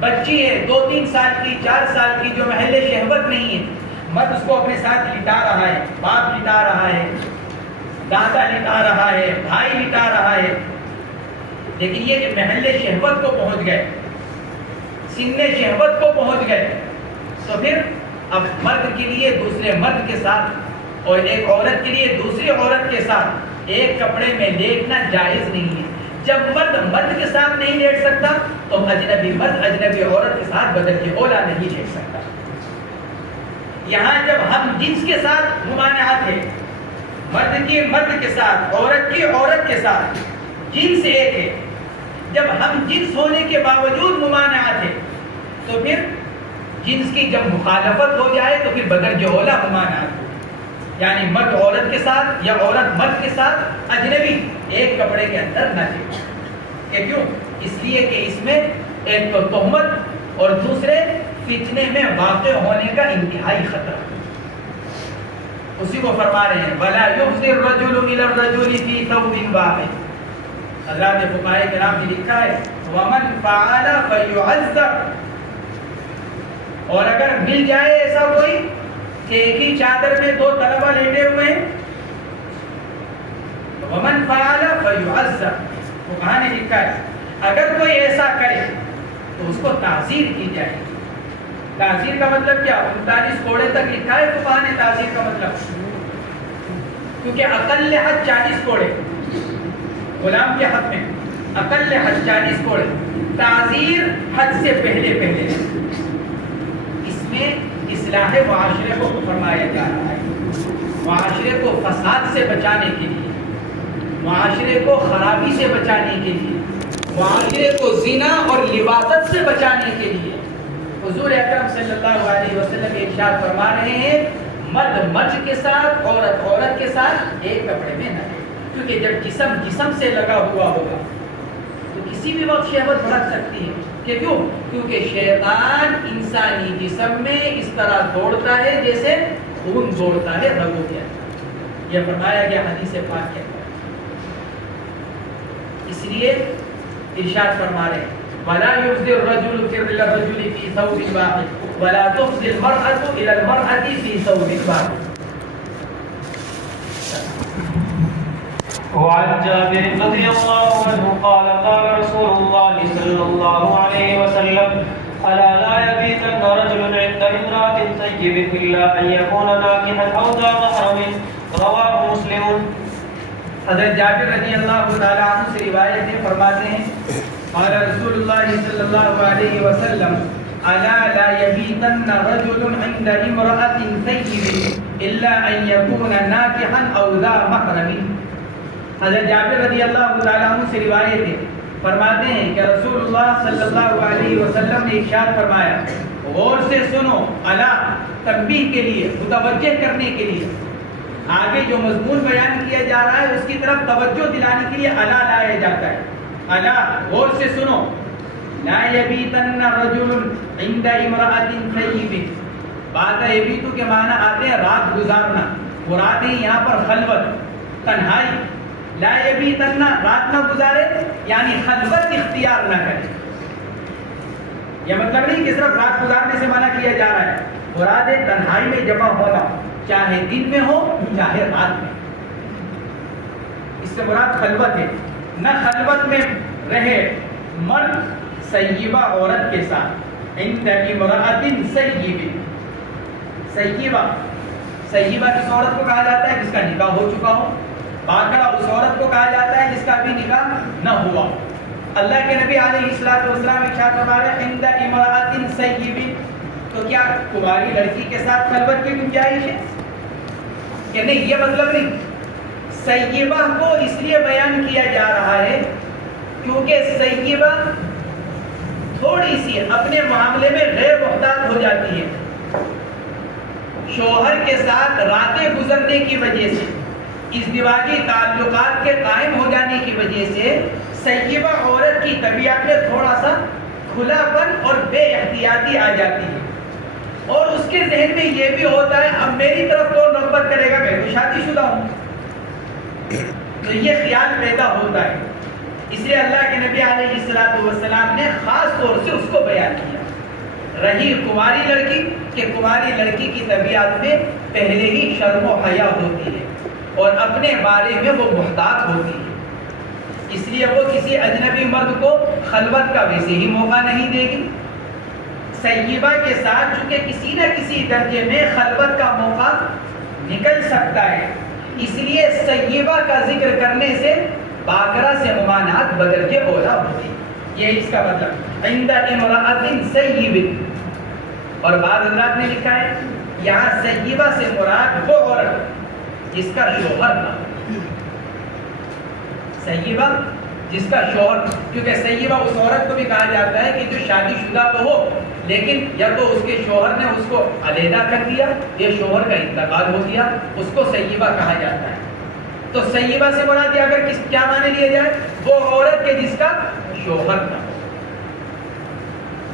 بچی ہے 2-3 سال کی 4 سال کی جو محل شہوت نہیں ہے، مرد اس کو اپنے ساتھ لٹا رہا ہے، باپ لٹا رہا ہے، دادا لٹا رہا ہے، بھائی لٹا رہا ہے، لیکن یہ کہ محل شہوت کو پہنچ گئے، سن شہوت کو پہنچ گئے، تو پھر اب مرد کے لیے دوسرے مرد کے ساتھ اور ایک عورت کے لیے دوسری عورت کے ساتھ ایک کپڑے میں لیٹنا جائز نہیں ہے. جب مرد مرد کے ساتھ نہیں لیٹ سکتا تو اجنبی مرد اجنبی عورت کے ساتھ بدل کے اولا نہیں لیٹ سکتا. یہاں جب ہم جنس کے ساتھ ممانعت ہے، مرد کی مرد کے ساتھ، عورت کی عورت کے ساتھ، جنس ایک ہے، جب ہم جنس ہونے کے باوجود ممانعت ہے تو پھر جنس کی جب مخالفت ہو جائے تو پھر بدرجہ اولا ممانعت ہو، یعنی مرد عورت کے ساتھ یا عورت مرد کے ساتھ اجنبی ایک کپڑے کے اندر نہ لے. کہ کیوں؟ اس لیے کہ اس میں ایک تو تہمت اور دوسرے فتنے میں واقع ہونے کا انتہائی خطرہ. اسی کو فرما رہے ہیں وَلَا يُفْضِي الرَّجُلُ إِلَى الرَّجُلِ فِي ثَوْبٍ وَاحِدٍ. حضرات فقہائے کرام نے لکھا ہے وَمَنْ فَعَلَ فَيُعَذَّبْ. اور اگر مل جائے ایسا کوئی کہ ایک ہی چادر میں 2 طلبہ لیٹے ہوئے ہیں، وَمَنْ فَعَلَ فَيُعَذَّبْ. فقہاء نے لکھا ہے اگر کوئی ایسا کرے تو اس کو تعزیر کی جائے. تعزیر کا مطلب کیا؟ 39 کوڑے تک لکھا ہے فقہاء نے تعزیر کا مطلب، کیونکہ اقل حد 40 کوڑے غلام کے حق میں، اقل حد 40 کوڑے. تعزیر حد سے پہلے پہلے اس میں اصلاح معاشرے کو فرمایا جا رہا ہے. معاشرے کو فساد سے بچانے کے لیے، معاشرے کو خرابی سے بچانے کے لیے، معاشرے کو زنا اور لواطت سے بچانے کے لیے حضور اکرم صلی اللہ علیہ وسلم ارشاد فرما رہے ہیں مرد مرد کے ساتھ، عورت عورت کے ساتھ ایک کپڑے میں نہ رہے. کیونکہ جب جسم جسم سے لگا ہوا ہوگا تو کسی بھی وقت شہوت بھڑک سکتی ہے. کہ کیوں؟ کیونکہ شیطان انسانی جسم میں اس طرح دوڑتا ہے جیسے خون دوڑتا ہے رگوں کے اندر. یہ فرمایا گیا حدیث پاک کے اندر. اس لیے ارشاد فرما رہے ہیں وَلَا يُفْضِي الرَّجُلُ إِلَى الرَّجُلِ فِي ثَوْبٍ وَاحِدٍ وَلَا تُفْضِي الْمَرْأَةُ إِلَى الْمَرْأَةِ فِي ثَوْبٍ وَاحِدٍ. وعن جابر رضي الله عنه قال قال رسول الله صلى الله عليه وسلم ألا لا يبيتن رجل عند امرأة طيب إلا أن يكون ناكحا أو ذا محرم. رواه مسلم. حضرت جابر رضی اللہ تعالیٰ عنہ سے روایت ہے، فرماتے ہیں قال رسول اللہ صلی اللہ علیہ وسلم الا لا يبيتن رجل عند امرأة طيب الا ان يكون ناكحا او ذا محرم. حضرت جابر رضی اللہ تعالیٰ عنہ سے روایت ہے، فرماتے ہیں کہ رسول اللہ صلی اللہ علیہ وسلم نے ارشاد فرمایا غور سے سنو، الا تنبیہ کے لیے، متوجہ کرنے کے لیے، آگے جو مضمون بیان کیا جا رہا ہے اس کی طرف توجہ دلانے کے لیے الا لایا جاتا ہے. الا غور سے سنو، لا یبیتن رجل عند امرأة طیب. بات یبیتو کے معنی آتے ہیں رات گزارنا، مراد ہے یہاں پر خلوت، تنہائی. لا یبیتن رات نہ گزارے یعنی خلوت اختیار نہ کرے. یہ مطلب نہیں کہ صرف رات گزارنے سے منع کیا جا رہا ہے، مراد ہے تنہائی میں جمع ہونا، چاہے دن میں ہو چاہے رات میں. اس سے مراد خلوت ہے. نہ خلوت میں رہے مرد سیبہ عورت کے ساتھ. عند امرأة سیب. سیبہ، سیبہ کس عورت کو کہا جاتا ہے جس کا نکاح ہو چکا ہو. باقرہ اس عورت کو کہا جاتا ہے جس کا بھی نکاح نہ ہوا. اللہ کے نبی علیہ الصلوۃ والسلام ارشاد فرما رہے ہیں عند امرأة سیب. تو کیا کماری لڑکی کے ساتھ خلوت کی گنجائش ہے کہ نہیں؟ یہ مطلب نہیں. سیبہ کو اس لیے بیان کیا جا رہا ہے کیونکہ سیبہ تھوڑی سی اپنے معاملے میں غیر محتاط ہو جاتی ہے، شوہر کے ساتھ راتیں گزرنے کی وجہ سے، ازدواجی تعلقات کے قائم ہو جانے کی وجہ سے سیبہ عورت کی طبیعت میں تھوڑا سا کھلا پن اور بے احتیاطی آ جاتی ہے، اور اس کے ذہن میں یہ بھی ہوتا ہے اب میری طرف کون رغبت کرے گا، میں تو شادی شدہ ہوں، تو یہ خیال پیدا ہوتا ہے۔ اس لیے اللہ کے نبی علیہ السلام نے خاص طور سے اس کو بیان کیا۔ رہی کنواری لڑکی، کہ کنواری لڑکی کی طبیعت میں پہلے ہی شرم و حیا ہوتی ہے اور اپنے بارے میں وہ محتاط ہوتی ہے، اس لیے وہ کسی اجنبی مرد کو خلوت کا ویسے ہی موقع نہیں دے گی۔ سیبہ کے ساتھ چونکہ کسی نہ کسی درجے میں خلوت کا موقع نکل سکتا ہے، اس لیے سیبہ کا ذکر کرنے سے باقرہ سے ممانعت بدل کے اولا ہوتی ہے۔ یہ اس کا مطلب عند امرأۃ سیب، اور بعض حضرات نے لکھا ہے یہاں سیبہ سے مراد وہ عورت جس کا شوہر نہ ہو، سیبہ جس کا شوہر، کیونکہ سیبہ اس عورت کو بھی کہا جاتا ہے کہ جو شادی شدہ تو ہو لیکن یا تو اس کے شوہر نے اس کو علیحدہ کر دیا یا شوہر کا انتقال ہو گیا، اس کو سیبہ کہا جاتا ہے۔ تو سیبہ سے مراد اگر کیا معنی لیا جائے، وہ عورت کے جس کا شوہر نہ ہو،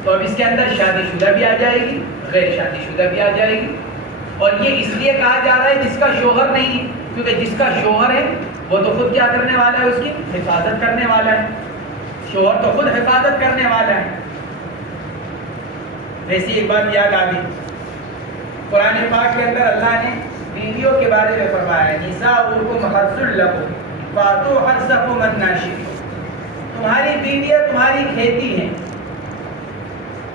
تو اب اس کے اندر شادی شدہ بھی آ جائے گی، غیر شادی شدہ بھی آ جائے گی، اور یہ اس لیے کہا جا رہا ہے جس کا شوہر نہیں، کیونکہ جس کا شوہر ہے وہ تو خود کیا کرنے والا ہے، اس کی حفاظت کرنے والا ہے، شوہر تو خود حفاظت کرنے والا ہے۔ ویسی ایک بات یاد آ گئی، قرآن پاک کے اندر اللہ نے بیویوں کے بارے میں فرمایا ہے نساؤکم حرث لکم فاتوا حرثکم انا شئتم، تمہاری بیویاں تمہاری کھیتی ہیں۔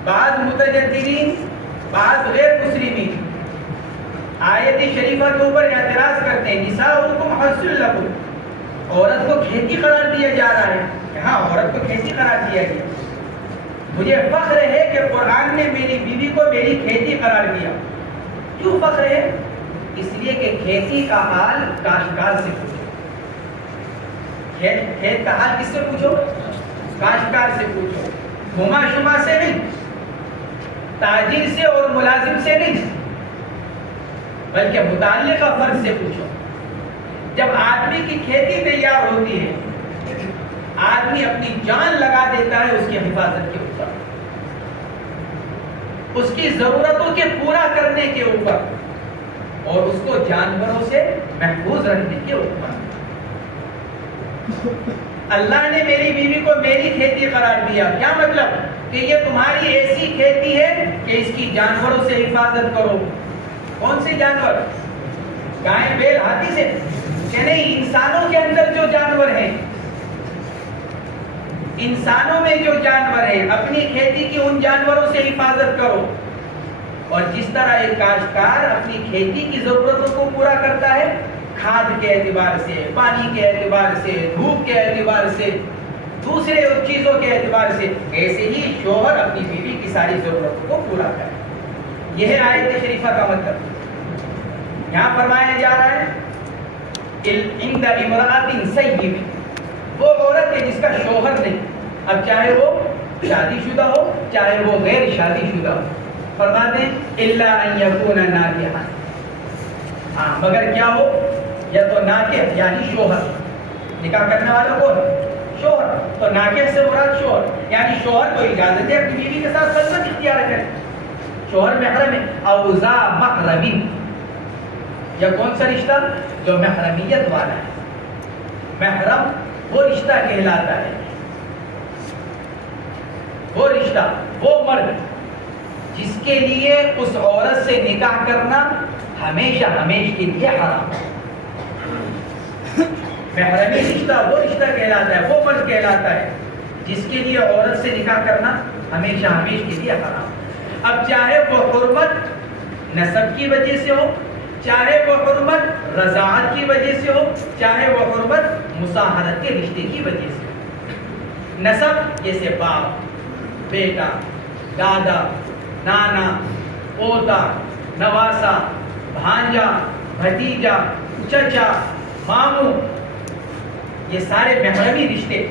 بعض متجددین، بعض غیر مسلمین آیت شریفہ کے اوپر اعتراض کرتے ہیں نساؤکم حرث لکم، عورت کو کھیتی قرار دیا جا رہا ہے، ہاں عورت کو کھیتی قرار دیا گیا، مجھے فخر ہے کہ قرآن نے میری بیوی کو میری کھیتی قرار دیا۔ کیوں فخر ہے؟ اس لیے کہ کھیتی کا حال کاشتکار سے پوچھو، کھیت کا حال کس سے پوچھو؟ کاشتکار سے پوچھو، گھما شما سے نہیں، تاجر سے اور ملازم سے نہیں، بلکہ متعلقہ فرد سے پوچھو۔ جب آدمی کی کھیتی تیار ہوتی ہے، آدمی اپنی جان لگا دیتا ہے اس کی حفاظت کے اوپر، اس کی ضرورتوں کے پورا کرنے کے اوپر، اور اس کو جانوروں سے محفوظ رکھنے کے اوپر۔ اللہ نے میری بیوی کو میری کھیتی قرار دیا، کیا مطلب؟ کہ یہ تمہاری ایسی کھیتی ہے کہ اس کی جانوروں سے حفاظت کرو۔ کون سے جانور؟ گائے، بیل، ہاتھی سے کہ نہیں، انسانوں کے اندر جو جانور ہیں، انسانوں میں جو جانور ہیں، اپنی کھیتی کی ان جانوروں سے حفاظت کرو۔ اور جس طرح ایک کاشتکار اپنی کھیتی کی ضرورتوں کو پورا کرتا ہے، کھاد کے اعتبار سے، پانی کے اعتبار سے، دھوپ کے اعتبار سے، دوسرے چیزوں کے اعتبار سے، ایسے ہی شوہر اپنی بیوی کی ساری ضرورتوں کو پورا کرے۔ یہ ہے آیت شریفہ کا مطلب۔ یہاں فرمایا جا رہا ہے عند امرأۃ سیب، وہ عورت ہے جس کا شوہر نہیں، اب چاہے وہ شادی شدہ ہو چاہے وہ غیر شادی شدہ ہو، فرماتے ہیں الا ان یکون ناکحا، ہاں مگر کیا ہو، یا تو ناکح یعنی شوہر، نکاح کرنے والا کون؟ شوہر، تو ناکح سے مراد شوہر، یعنی شوہر کو اجازت ہے اپنی بیوی کے ساتھ خلوت اختیار کرے، شوہر محرم ہے، او ذا محرم، یا کون سا رشتہ؟ جو محرمیت والا ہے۔ محرم وہ رشتہ کہلاتا ہے، وہ رشتہ، وہ مرد جس کے لیے اس عورت سے نکاح کرنا ہمیشہ ہمیشہ کے لیے حرام ہے۔ محرمی رشتہ وہ رشتہ کہلاتا ہے، وہ مرد کہلاتا ہے جس کے لیے عورت سے نکاح کرنا ہمیشہ ہمیشہ کے لیے حرام ہے۔ اب چاہے وہ حرمت نسب کی وجہ سے ہو، چاہے وہ حرمت رضاعت کی وجہ سے ہو، چاہے وہ حرمت مصاہرت کے رشتے کی وجہ سے ہو۔ نسب جیسے باپ، بیٹا، دادا، نانا، پوتا، نواسا، بھانجا، بھتیجا، چچا، ماموں، یہ سارے محرمی رشتے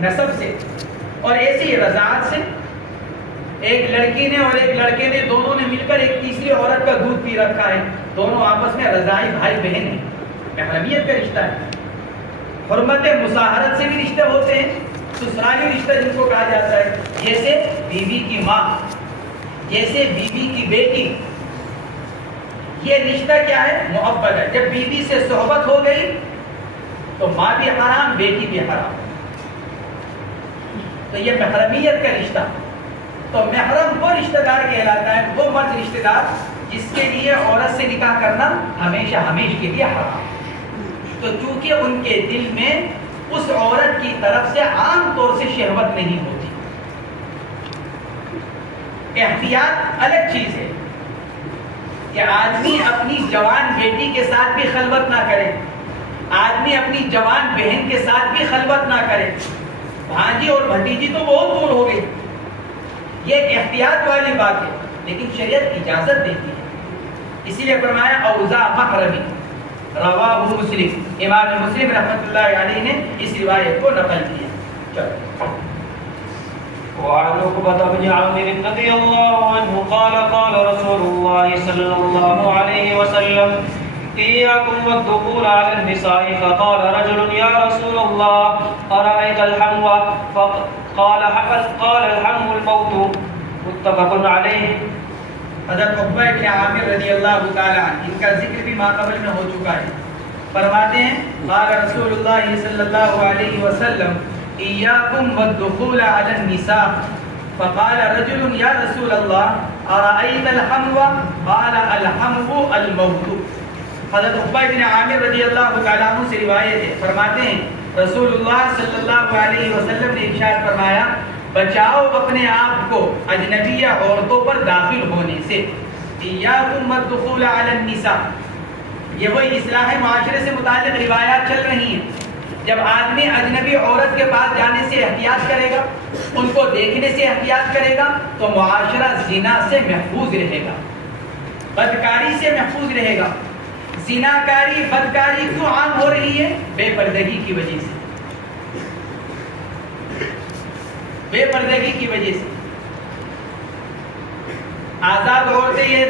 نسب سے، اور ایسے ہی رضاعت سے، ایک لڑکی نے اور ایک لڑکے نے دونوں نے مل کر ایک تیسری عورت کا دودھ پی رکھا ہے، دونوں آپس میں رضاعی بھائی بہن ہیں، محرمیت کا رشتہ ہے۔ حرمت مصاہرت سے بھی رشتے ہوتے ہیں، سسرالی رشتہ جن کو کہا جاتا ہے، جیسے بیوی کی ماں، جیسے بیوی کی بیٹی۔ یہ رشتہ کیا ہے؟ محبت ہے۔ جب بیوی سے صحبت ہو گئی تو ماں بھی حرام، بیٹی بھی حرام، تو یہ محرمیت کا رشتہ۔ تو محرم وہ رشتہ دار کہلاتا ہے، وہ مرد رشتہ دار جس کے لیے عورت سے نکاح کرنا ہمیشہ ہمیشہ کے لیے حرام۔ تو چونکہ ان کے دل میں اس عورت کی طرف سے عام طور سے شہوت نہیں ہوتی۔ احتیاط الگ چیز ہے کہ آدمی اپنی جوان بیٹی کے ساتھ بھی خلوت نہ کرے، آدمی اپنی جوان بہن کے ساتھ بھی خلوت نہ کرے۔ بھانجی اور بھتیجی تو بہت دور ہو گئی، یہ ایک احتیاط والی بات ہے، لیکن شریعت اجازت دیتی ہے۔ اسی لیے فرمایا اوزا محرمی، رواہ مسلم، امام مسلم رحمۃ اللہ علیہ نے اس روایت کو نقل کیا۔ چلو وعن عقبة بن عامر رضي الله عنه قال قال رسول الله صلى الله عليه وسلم إياكم والدخول على النساء فقال رجل يا رسول الله أرأيت الحمو قال الحمو الموت متفق عليه۔ حضرت عقبہ بن عامر رضی اللہ تعالی عنہ، ان کا ذکر بھی ما قبل میں ہو چکا ہے، فرماتے ہیں قال رسول اللہ صلی اللہ علیہ وسلم ایاکم والدخول علی النساء فقال رجل یا رسول اللہ ارأیت الحمو قال الحمو الموت۔ حضرت عقبہ بن عامر رضی اللہ تعالیٰ عنہ سے روایت ہے، فرماتے ہیں رسول اللہ صلی اللہ علیہ وسلم نے ارشاد فرمایا بچاؤ اپنے آپ کو اجنبیہ عورتوں پر داخل ہونے سے۔ ایاکم والدخول علی النساء، یہ وہی اصلاح معاشرے سے متعلق روایات چل رہی ہیں۔ جب آدمی اجنبی عورت کے پاس جانے سے احتیاط کرے گا، ان کو دیکھنے سے احتیاط کرے گا، تو معاشرہ زنا سے محفوظ رہے گا، بدکاری سے محفوظ رہے گا۔ زناکاری بدکاری کیوں عام ہو رہی ہے؟ بے پردگی کی وجہ سے، بے پردگی کی وجہ سے۔ آزاد عورتیں یہ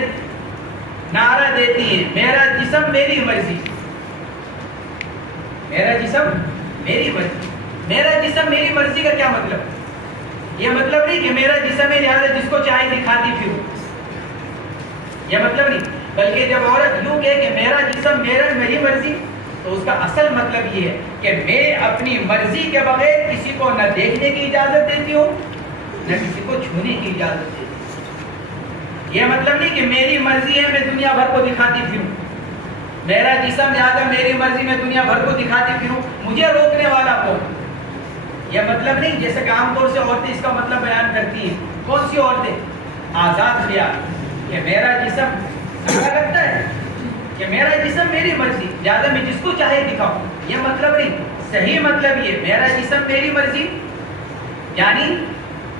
نعرہ دیتی ہیں میرا جسم میری مرضی، میرا جسم میری مرضی۔ میرا جسم میری مرضی کا کیا مطلب؟ یہ مطلب نہیں کہ میرا جسم ہے لہٰذا جس کو چاہے دکھاتی پھروں، یہ مطلب نہیں، بلکہ جب عورت یوں کہے کہ میرا جسم میری مرضی، تو اس کا اصل مطلب یہ ہے کہ میں اپنی مرضی کے بغیر کسی کو نہ دیکھنے کی اجازت دیتی ہوں نہ کسی کو چھونے کی اجازت دیتی ہوں۔ یہ مطلب نہیں کہ میری مرضی ہے میں دنیا بھر کو دکھاتی پھروں، میرا جسم لہٰذا میری مرضی میں دنیا بھر کو دکھاتی پھروں، مجھے روکنے والا کون؟ یہ مطلب نہیں، جیسے کہ عام طور سے عورتیں اس کا مطلب بیان کرتی ہیں۔ کون سی عورتیں؟ آزاد خیال کہ میرا جسم اچھا لگتا ہے کہ میرا جسم میری مرضی لہٰذا میں جس کو چاہے دکھاؤں، یہ مطلب نہیں۔ صحیح مطلب یہ میرا جسم میری مرضی، یعنی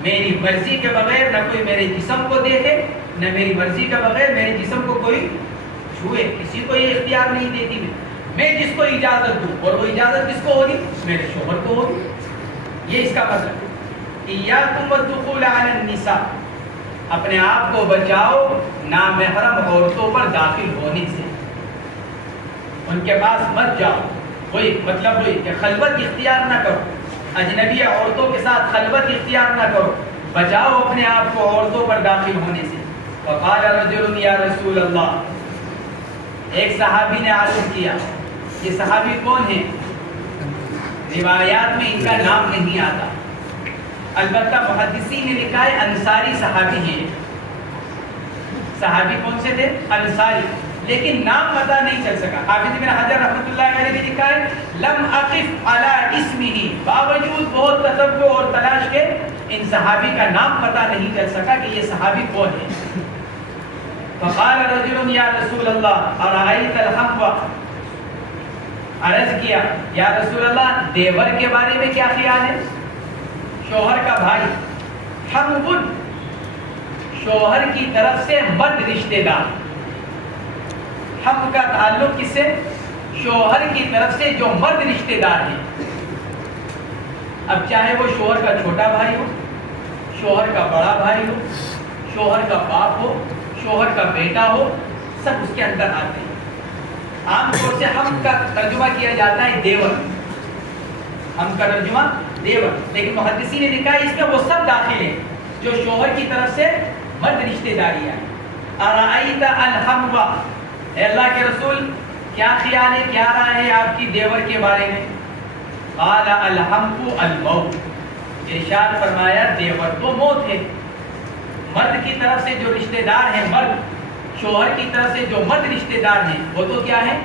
میری مرضی کے بغیر نہ کوئی میرے جسم کو دیکھے، نہ میری مرضی کے بغیر میرے جسم کو کوئی چھوئے، کسی کو یہ اختیار نہیں دیتی میں جس کو اجازت دوں، اور وہ اجازت کس کو ہوگی؟ میرے شوہر کو ہوگی۔ یہ اس کا مطلب ہے۔ ایاکم والدخول علی النساء، اپنے آپ کو بچاؤ نامحرم عورتوں پر داخل ہونے سے، ان کے پاس مت جاؤ۔ وہی مطلب وہی کہ خلوت اختیار نہ کرو، اجنبی عورتوں کے ساتھ خلوت اختیار نہ کرو، بچاؤ اپنے آپ کو عورتوں پر داخل ہونے سے۔ وقال رجل یا رسول اللہ، ایک صحابی نے عرض کیا، یہ صحابی کون ہے؟ روایات میں ان کا نام نہیں آتا، البتہ محدثین نے لکھا ہے انصاری صحابی ہیں۔ صحابی کون سے تھے؟ انصاری، لیکن نام پتہ نہیں چل سکا۔ حافظ ابن حجر رحمۃ اللہ علیہ نے لکھا ہے لم اقف علی اسمہ، باوجود بہت تتبع اور تلاش کے ان صحابی کا نام پتہ نہیں چل سکا کہ یہ صحابی کون ہے۔ فقال رجل یا رسول اللہ ارأیت الحمو، عرض کیا یا رسول اللہ دیور کے بارے میں کیا خیال ہے؟ شوہر کا بھائی، حمو شوہر کی طرف سے مرد رشتہ دار، حم کا تعلق کس سے؟ شوہر کی طرف سے جو مرد رشتہ دار ہیں۔ اب چاہے وہ شوہر کا چھوٹا بھائی ہو، شوہر کا بڑا بھائی ہو، شوہر کا باپ ہو، شوہر کا بیٹا ہو، سب اس کے اندر آتے ہیں۔ عام طور سے ہم کا ترجمہ کیا جاتا ہے دیور، ہم کا ترجمہ دیور، لیکن محدثین نے لکھا ہے اس میں وہ سب داخل ہیں جو شوہر کی طرف سے مرد رشتہ داریاں ہیں۔ ارائیت الحموا، اے اللہ کے رسول کیا خیال ہے، کیا رائے ہے آپ کی دیور کے بارے میں؟ قال الحمو الموت، ارشاد فرمایا دیور تو موت ہے۔ مرد کی طرف سے جو رشتہ دار ہیں، مرد شوہر کی طرف سے جو مرد رشتہ دار ہیں وہ تو کیا ہے؟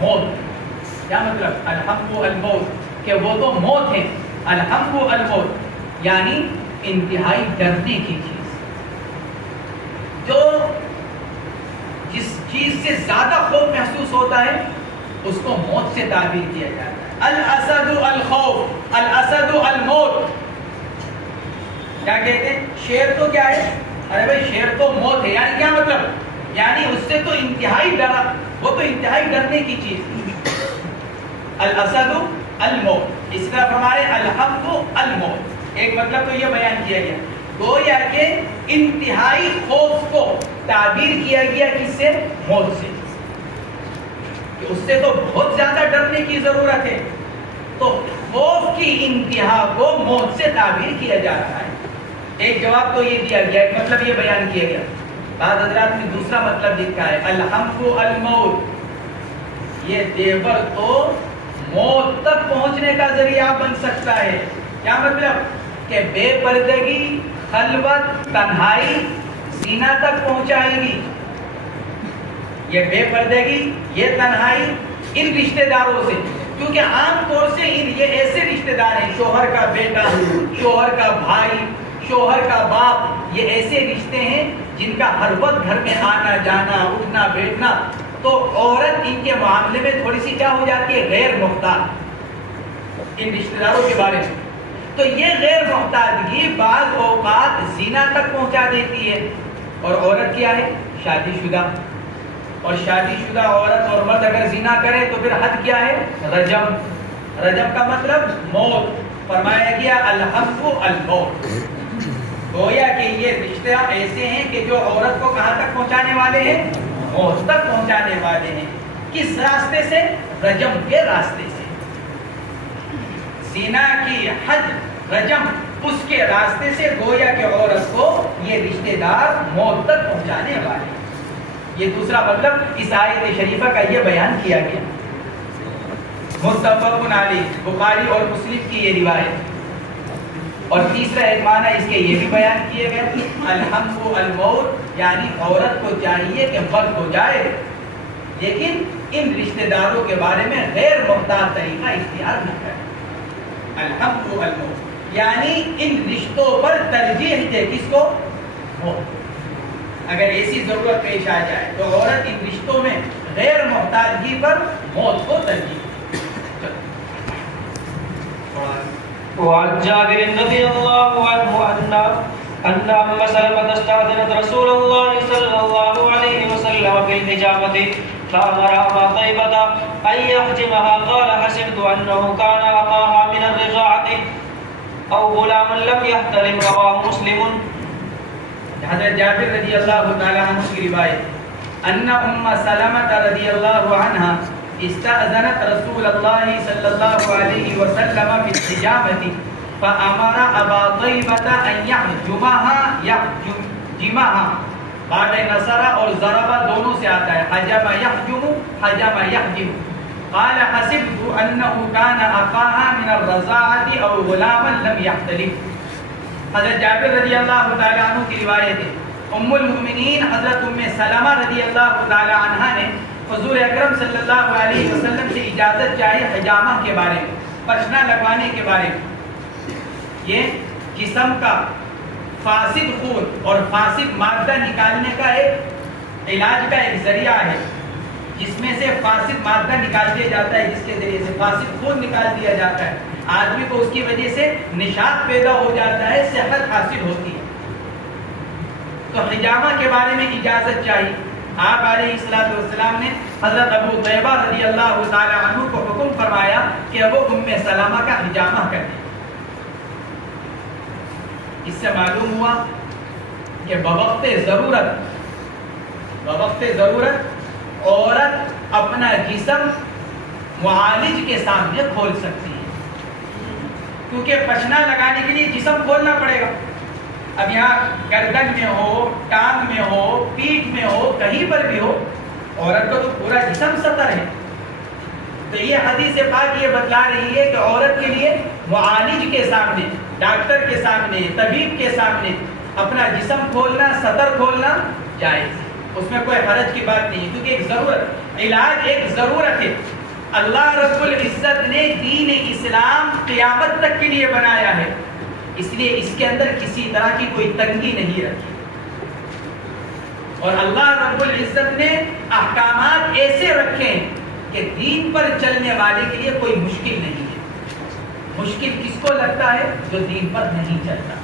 موت۔ کیا مطلب؟ الحمو الموت، کہ وہ تو موت ہے۔ الحمو الموت یعنی انتہائی ڈرنے کی چیز، جو جس چیز سے زیادہ خوف محسوس ہوتا ہے اس کو موت سے تعبیر کیا جاتا ہے۔ الاسد الخوف، الاسد الموت۔ کیا کہتے ہیں؟ شیر تو کیا ہے؟ ارے بھائی شیر تو موت ہے، یعنی کیا مطلب؟ یعنی اس سے تو انتہائی ڈرا، وہ تو انتہائی ڈرنے کی چیز۔ الاسد الموت، اس طرح ہمارے الحمو الموت، ایک مطلب تو یہ بیان کیا گیا، گویا کہ انتہائی خوف کو تعبیر کیا گیا کس سے؟ موت سے، کہ اس سے تو بہت زیادہ ڈرنے کی ضرورت ہے، تو خوف کی انتہا کو موت سے تعبیر کیا جا رہا ہے۔ ایک جواب تو یہ دیا گیا، ایک مطلب یہ بیان کیا گیا۔ بعض حضرات نے دوسرا مطلب لکھا ہے الحمو الموت، یہ دیور تو موت تک پہنچنے کا ذریعہ بن سکتا ہے۔ کیا مطلب؟ کہ بے پردگی، خلوت، تنہائی زنا تک پہنچائے گی۔ یہ بے پردگی، یہ تنہائی ان رشتہ داروں سے، کیونکہ عام طور سے یہ ایسے رشتہ دار ہیں، شوہر کا بیٹا، شوہر کا بھائی، شوہر کا باپ، یہ ایسے رشتے ہیں جن کا ہر وقت گھر میں آنا جانا، اٹھنا بیٹھنا، تو عورت ان کے معاملے میں تھوڑی سی کیا ہو جاتی ہے؟ غیر محتاط ان رشتہ داروں کے بارے میں۔ تو یہ غیر محتاطگی بعض اوقات زنا تک پہنچا دیتی ہے، اور عورت کیا ہے؟ شادی شدہ، اور شادی شدہ عورت اور مرد اگر زنا کرے تو پھر حد کیا ہے؟ رجم۔ رجم کا مطلب موت۔ فرمایا گیا الحمو الموت، گویا کہ یہ رشتہ ایسے ہیں کہ جو عورت کو کہاں تک پہنچانے والے ہیں؟ موت تک پہنچانے والے ہیں۔ کس راستے سے؟ رجم کے راستے سے۔ زنا کی حد رجم، اس کے راستے سے گویا کہ عورت کو یہ رشتہ دار موت تک پہنچانے والے ہیں۔ یہ دوسرا مطلب اس آیت شریفہ کا یہ بیان کیا گیا۔ متفق علیہ، بخاری اور مسلم کی یہ روایت۔ اور تیسرا ایک معنی اس کے یہ بھی بیان کیے گئے الحمو الموت، یعنی عورت کو چاہیے کہ مرد ہو جائے لیکن ان رشتہ داروں کے بارے میں غیر محتاط طریقہ اختیار نہ کرے۔ الحمو الموت یعنی ان رشتوں پر ترجیح دے، کس کو؟ موت۔ اگر ایسی ضرورت پیش آ جائے تو عورت ان رشتوں میں غیر محتاطگی پر موت کو ترجیح دے۔ وعن جابر رضي الله عنه أن أم سلمة استأذنت رسول الله صلى الله عليه وسلم في الحجامة فأمر أبا طيبة أن يحجمها، قال حسبت أنه كان أخاها من الرضاعة أو غلام لم يحتلم، رواه مسلم۔ حضرت جابر رضی اللہ تعالی عنہ کی روایت، ان ام سلمة رضی اللہ عنہا استأذنت رسول اللہ صلی اللہ علیہ وسلم في الحجامة فأمر أبا طيبة أن يحجمها، بعد نصر اور ضرب دونوں سے آتا ہے، حجم يحجم، حجم يحجم۔ قال حسبت أنه كان أخاها من الرضاعة أو غلاما لم يحتلم۔ حضرت جابر رضی اللہ تعالی عنہ کی روایت ہے، ام المؤمنین حضرت ام سلمہ رضی اللہ تعالی عنہ نے حضور اکرم صلی اللہ علیہ وسلم سے اجازت چاہی حجامہ کے بارے میں، پشنا لگوانے کے بارے میں۔ یہ جسم کا فاسد خون اور فاسد مادہ نکالنے کا ایک علاج کا ایک ذریعہ ہے، جس میں سے فاسد مادہ نکال دیا جاتا ہے، جس کے ذریعے سے فاسد خون نکال دیا جاتا ہے، آدمی کو اس کی وجہ سے نشاط پیدا ہو جاتا ہے، صحت حاصل ہوتی ہے۔ تو حجامہ کے بارے میں اجازت چاہیے، آپ علیہ السلام نے حضرت ابو طیبہ رضی اللہ تعالی عنہ کو حکم فرمایا کہ ابو ام سلمہ کا حجامہ کر دیں۔ اس سے معلوم ہوا کہ بوقت ضرورت عورت اپنا جسم معالج کے سامنے کھول سکتی ہے، کیونکہ پشنا لگانے کے لیے جسم کھولنا پڑے گا۔ اب یہاں گردن میں ہو، ٹانگ میں ہو، پیٹھ میں ہو، کہیں پر بھی ہو، عورت کو تو پورا جسم سطر ہے۔ تو یہ حدیث پاک یہ بتلا رہی ہے کہ عورت کے لیے معالج کے سامنے، ڈاکٹر کے سامنے، طبیب کے سامنے اپنا جسم کھولنا، سطر کھولنا جائز ہے، اس میں کوئی حرج کی بات نہیں ہے، کیونکہ ایک ضرورت، علاج ایک ضرورت ہے۔ اللہ رب العزت نے دین اسلام قیامت تک کے لیے بنایا ہے، اس لیے اس کے اندر کسی طرح کی کوئی تنگی نہیں رکھی، اور اللہ رب العزت نے احکامات ایسے رکھے ہیں کہ دین پر چلنے والے کے لیے کوئی مشکل نہیں ہے۔ مشکل کس کو لگتا ہے؟ جو دین پر نہیں چلتا،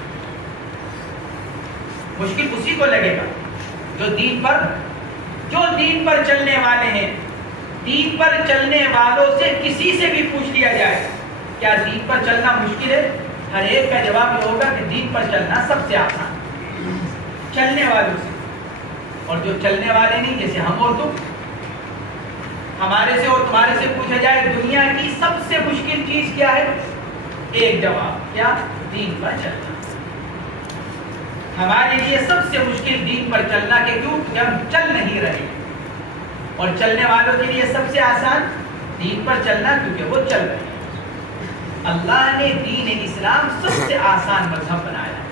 مشکل اسی کو لگے گا جو دین پر چلنے والے ہیں۔ دین پر چلنے والوں سے کسی سے بھی پوچھ لیا جائے کیا دین پر چلنا مشکل ہے، ہر ایک کا جواب یہ ہوگا کہ دین پر چلنا سب سے آسان، چلنے والوں سے۔ اور جو چلنے والے نہیں، جیسے ہم اور تم، ہمارے سے اور تمہارے سے پوچھا جائے دنیا کی سب سے مشکل چیز کیا ہے، ایک جواب، کیا؟ دین پر چلنا۔ ہمارے لیے سب سے مشکل دین پر چلنا، کہ کیوں؟ کہ ہم چل نہیں رہے، اور چلنے والوں کے لیے سب سے آسان دین پر چلنا، کیونکہ وہ چل رہے ہیں۔ اللہ نے دین اسلام سب سے آسان مذہب بنایا ہے۔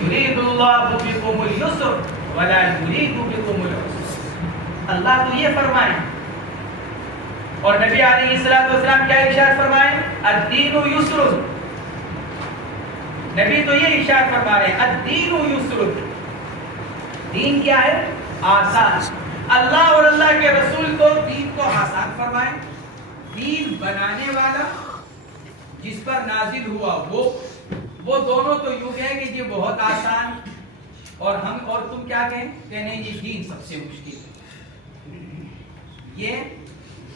یرید اللہ بکم الیسر ولا یرید بکم العسر، اللہ تو یہ فرمائے، اور نبی علیہ السلام کیا ارشاد فرمائے؟ الدین یسر، نبی تو یہ ارشاد فرما رہے ہیں الدین یسر، دین کیا ہے؟ آسان۔ اللہ اور اللہ کے رسول تو دین کو آسان فرمائے، دین بنانے والا جس پر نازل ہوا وہ دونوں تو یوں کہیں کہ یہ بہت آسان، اور ہم اور تم کیا کہیں کہ نہیں یہ دین سب سے مشکل ہے۔ یہ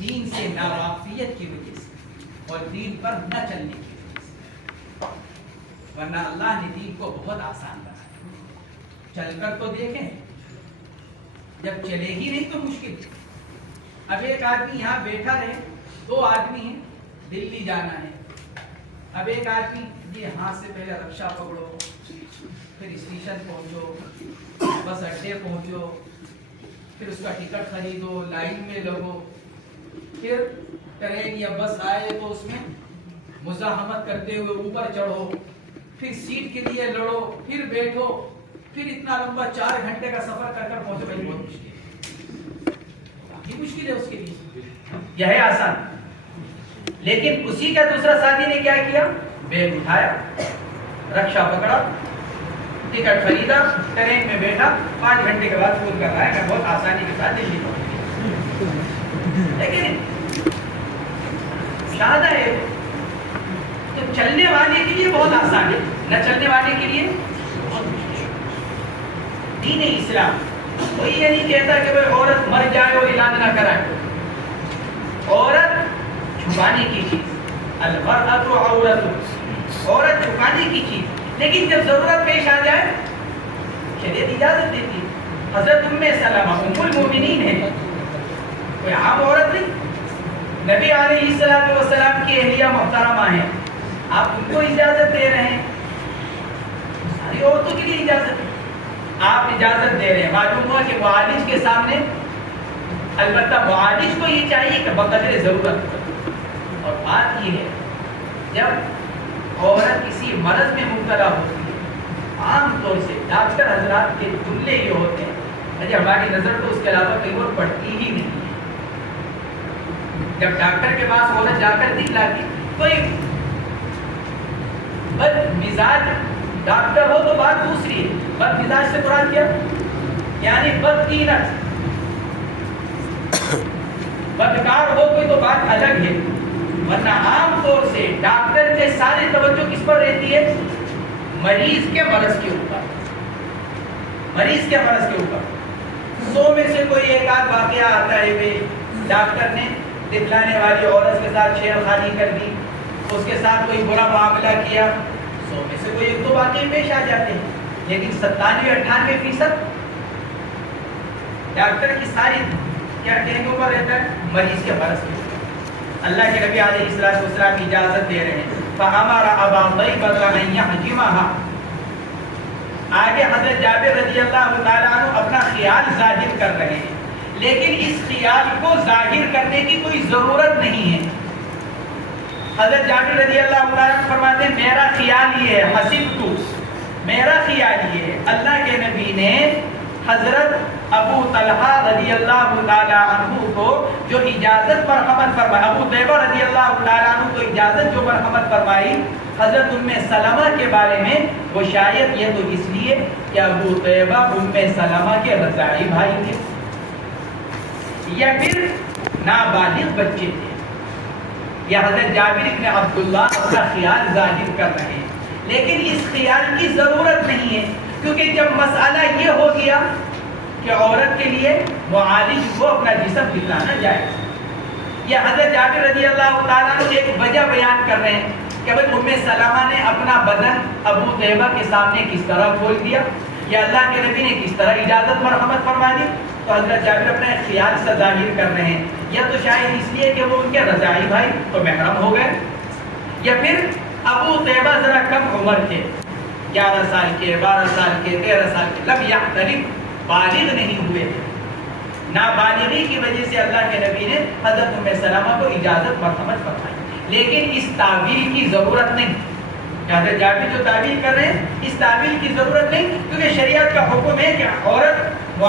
دین سے ناواقفیت کی وجہ سے اور دین پر نہ چلنے کی وجہ سے، ورنہ اللہ نے دین کو بہت آسان بنایا۔ چل کر تو دیکھیں، جب چلے ہی نہیں تو مشکل ہے۔ اب ایک آدمی یہاں بیٹھا رہے، دو آدمی ہیں، دلی جانا ہے، اب ایک آدمی یہ ہاتھ سے پہلے رکشا پکڑو، پھر اسٹیشن پہنچو، بس اڈے پہنچو، پھر اس کا ٹکٹ خریدو، لائن میں لگو، پھر ٹرین یا بس آئے تو اس میں مزاحمت کرتے ہوئے اوپر چڑھو، پھر سیٹ کے لیے لڑو، پھر بیٹھو، پھر اتنا لمبا 4 گھنٹے کا سفر کر پہنچو، بھائی بہت مشکل ہے، یہ مشکل ہے اس کے لیے، یہ ہے آسان۔ لیکن اسی کا دوسرا ساتھی نے کیا کیا؟ بیگ اٹھایا، رکشا پکڑا، ٹکٹ خریدا، ٹرین میں بیٹھا، 5 گھنٹے کے بعد فون کر رہا ہے میں بہت آسانی کے ساتھ دلی پہنچ گیا۔ لیکن شاید ہے تو چلنے والے کے لیے بہت آسان ہے، نہ چلنے والے کے لیے بہت مشکل۔ دین اسلام کوئی یہ نہیں کہتا کہ بھائی عورت مر جائے اور علاج نہ کرائے، عورت چھپانے کی چیز، المرأۃ عورت، عورت چھپانے کی چیز، لیکن جب ضرورت پیش آ جائے شریعت اجازت دیتی ہے۔ حضرت ام سلمہ ام المومنین ہے، کوئی عام عورت نہیں، نبی علیہ السلام کی اہلیہ محترمہ ہیں، آپ ان کو اجازت دے رہے ہیں، ساری عورتوں کے لیے اجازت ہے، آپ اجازت دے رہے ہیں۔ معلوم ہوا کہ معالج کے سامنے، البتہ معالج کو یہ چاہیے کہ بقدر ضرورت، اور بات یہ ہے جب عورت کسی مرض میں مبتلا ہوتی ہے، عام طور سے ڈاکٹر حضرات کے جملے یہ ہوتے ہیں، اجے ہماری نظر تو اس کے علاوہ کہیں اور پڑتی ہی نہیں ہے۔ جب ڈاکٹر کے پاس عورت جا کر دکھلاتی، کوئی بد مزاج ڈاکٹر ہو تو بات دوسری ہے، بد مزاج سے مراد کیا؟ یعنی بدقینت، بدکار ہو کوئی تو بات الگ ہے، ورنہ عام طور سے ڈاکٹر کے ساری توجہ کس پر رہتی ہے؟ مریض کے مرض کے اوپر، مریض کے مرض کے اوپر۔ 100 میں سے کوئی ایک آدھ واقعہ آتا ہے کہ ڈاکٹر نے دکھلانے والی عورت کے ساتھ چھیڑ خانی کر دی، اس کے ساتھ کوئی برا معاملہ کیا، 100 میں سے کوئی 1-2 واقعے پیش آ جاتے ہیں، لیکن 97-98% ڈاکٹر کی ساری کیا کہنے اوپر رہتا ہے؟ مریض کے مرض کے اوپر۔ اللہ کے نبی علیہ السلام اجازت دے رہے ہیں فَأَمَرَ أَبَا طَيْبَةَ أَن يَحْجِمَهَا۔ آگے حضرت جابر رضی اللہ تعالیٰ عنہ اپنا خیال ظاہر کر رہے ہیں، لیکن اس خیال کو ظاہر کرنے کی کوئی ضرورت نہیں ہے۔ حضرت جابر رضی اللہ تعالیٰ عنہ فرماتے ہیں میرا خیال یہ ہے، حسبت، میرا خیال یہ ہے۔ اللہ کے نبی نے حضرت ابو طلحہ رضی اللہ تعالیٰ عنہ کو جو اجازت مرحمت فرمائی، ابو طیبہ رضی اللہ تعالیٰ عنہ کو اجازت جو مرحمت فرمائی حضرت ام سلمہ کے بارے میں، وہ شاید یہ تو اس لیے کہ ابو طیبہ ام سلمہ کے رضاعی بھائی تھے یا پھر نابالغ بچے تھے۔ یا حضرت جابر بن عبداللہ اپنا خیال ظاہر کر رہے ہیں، لیکن اس خیال کی ضرورت نہیں ہے، کیونکہ جب مسئلہ یہ ہو گیا کہ عورت کے لیے معالج کو اپنا جسم دکھلانا جائز، یا حضرت جابر رضی اللہ تعالیٰ عنہ ایک وجہ بیان کر رہے ہیں کہ ام سلمہ نے اپنا بدن ابو طیبہ کے سامنے کس طرح کھول دیا، یا اللہ کے نبی نے کس طرح اجازت مرحمت فرما دی، تو حضرت جابر اپنے خیال سے ظاہر کر رہے ہیں، یا تو شاید اس لیے کہ وہ ان کے رضاعی بھائی تو محرم ہو گئے، یا پھر ابو طیبہ ذرا کم عمر کے، 11 سال کے، 12 سال کے، 13 سال کے، لم یحتلم، بالغ نہیں ہوئے تھے۔ نابالغی کی وجہ سے اللہ کے نبی نے حضرت ام سلمہ کو اجازت مرحمت فرمائی، لیکن اس تعویل کی ضرورت نہیں۔ حضرت جابر جو تعویل کر رہے ہیں اس تعویل کی ضرورت نہیں، کیونکہ شریعت کا حکم ہے کہ عورت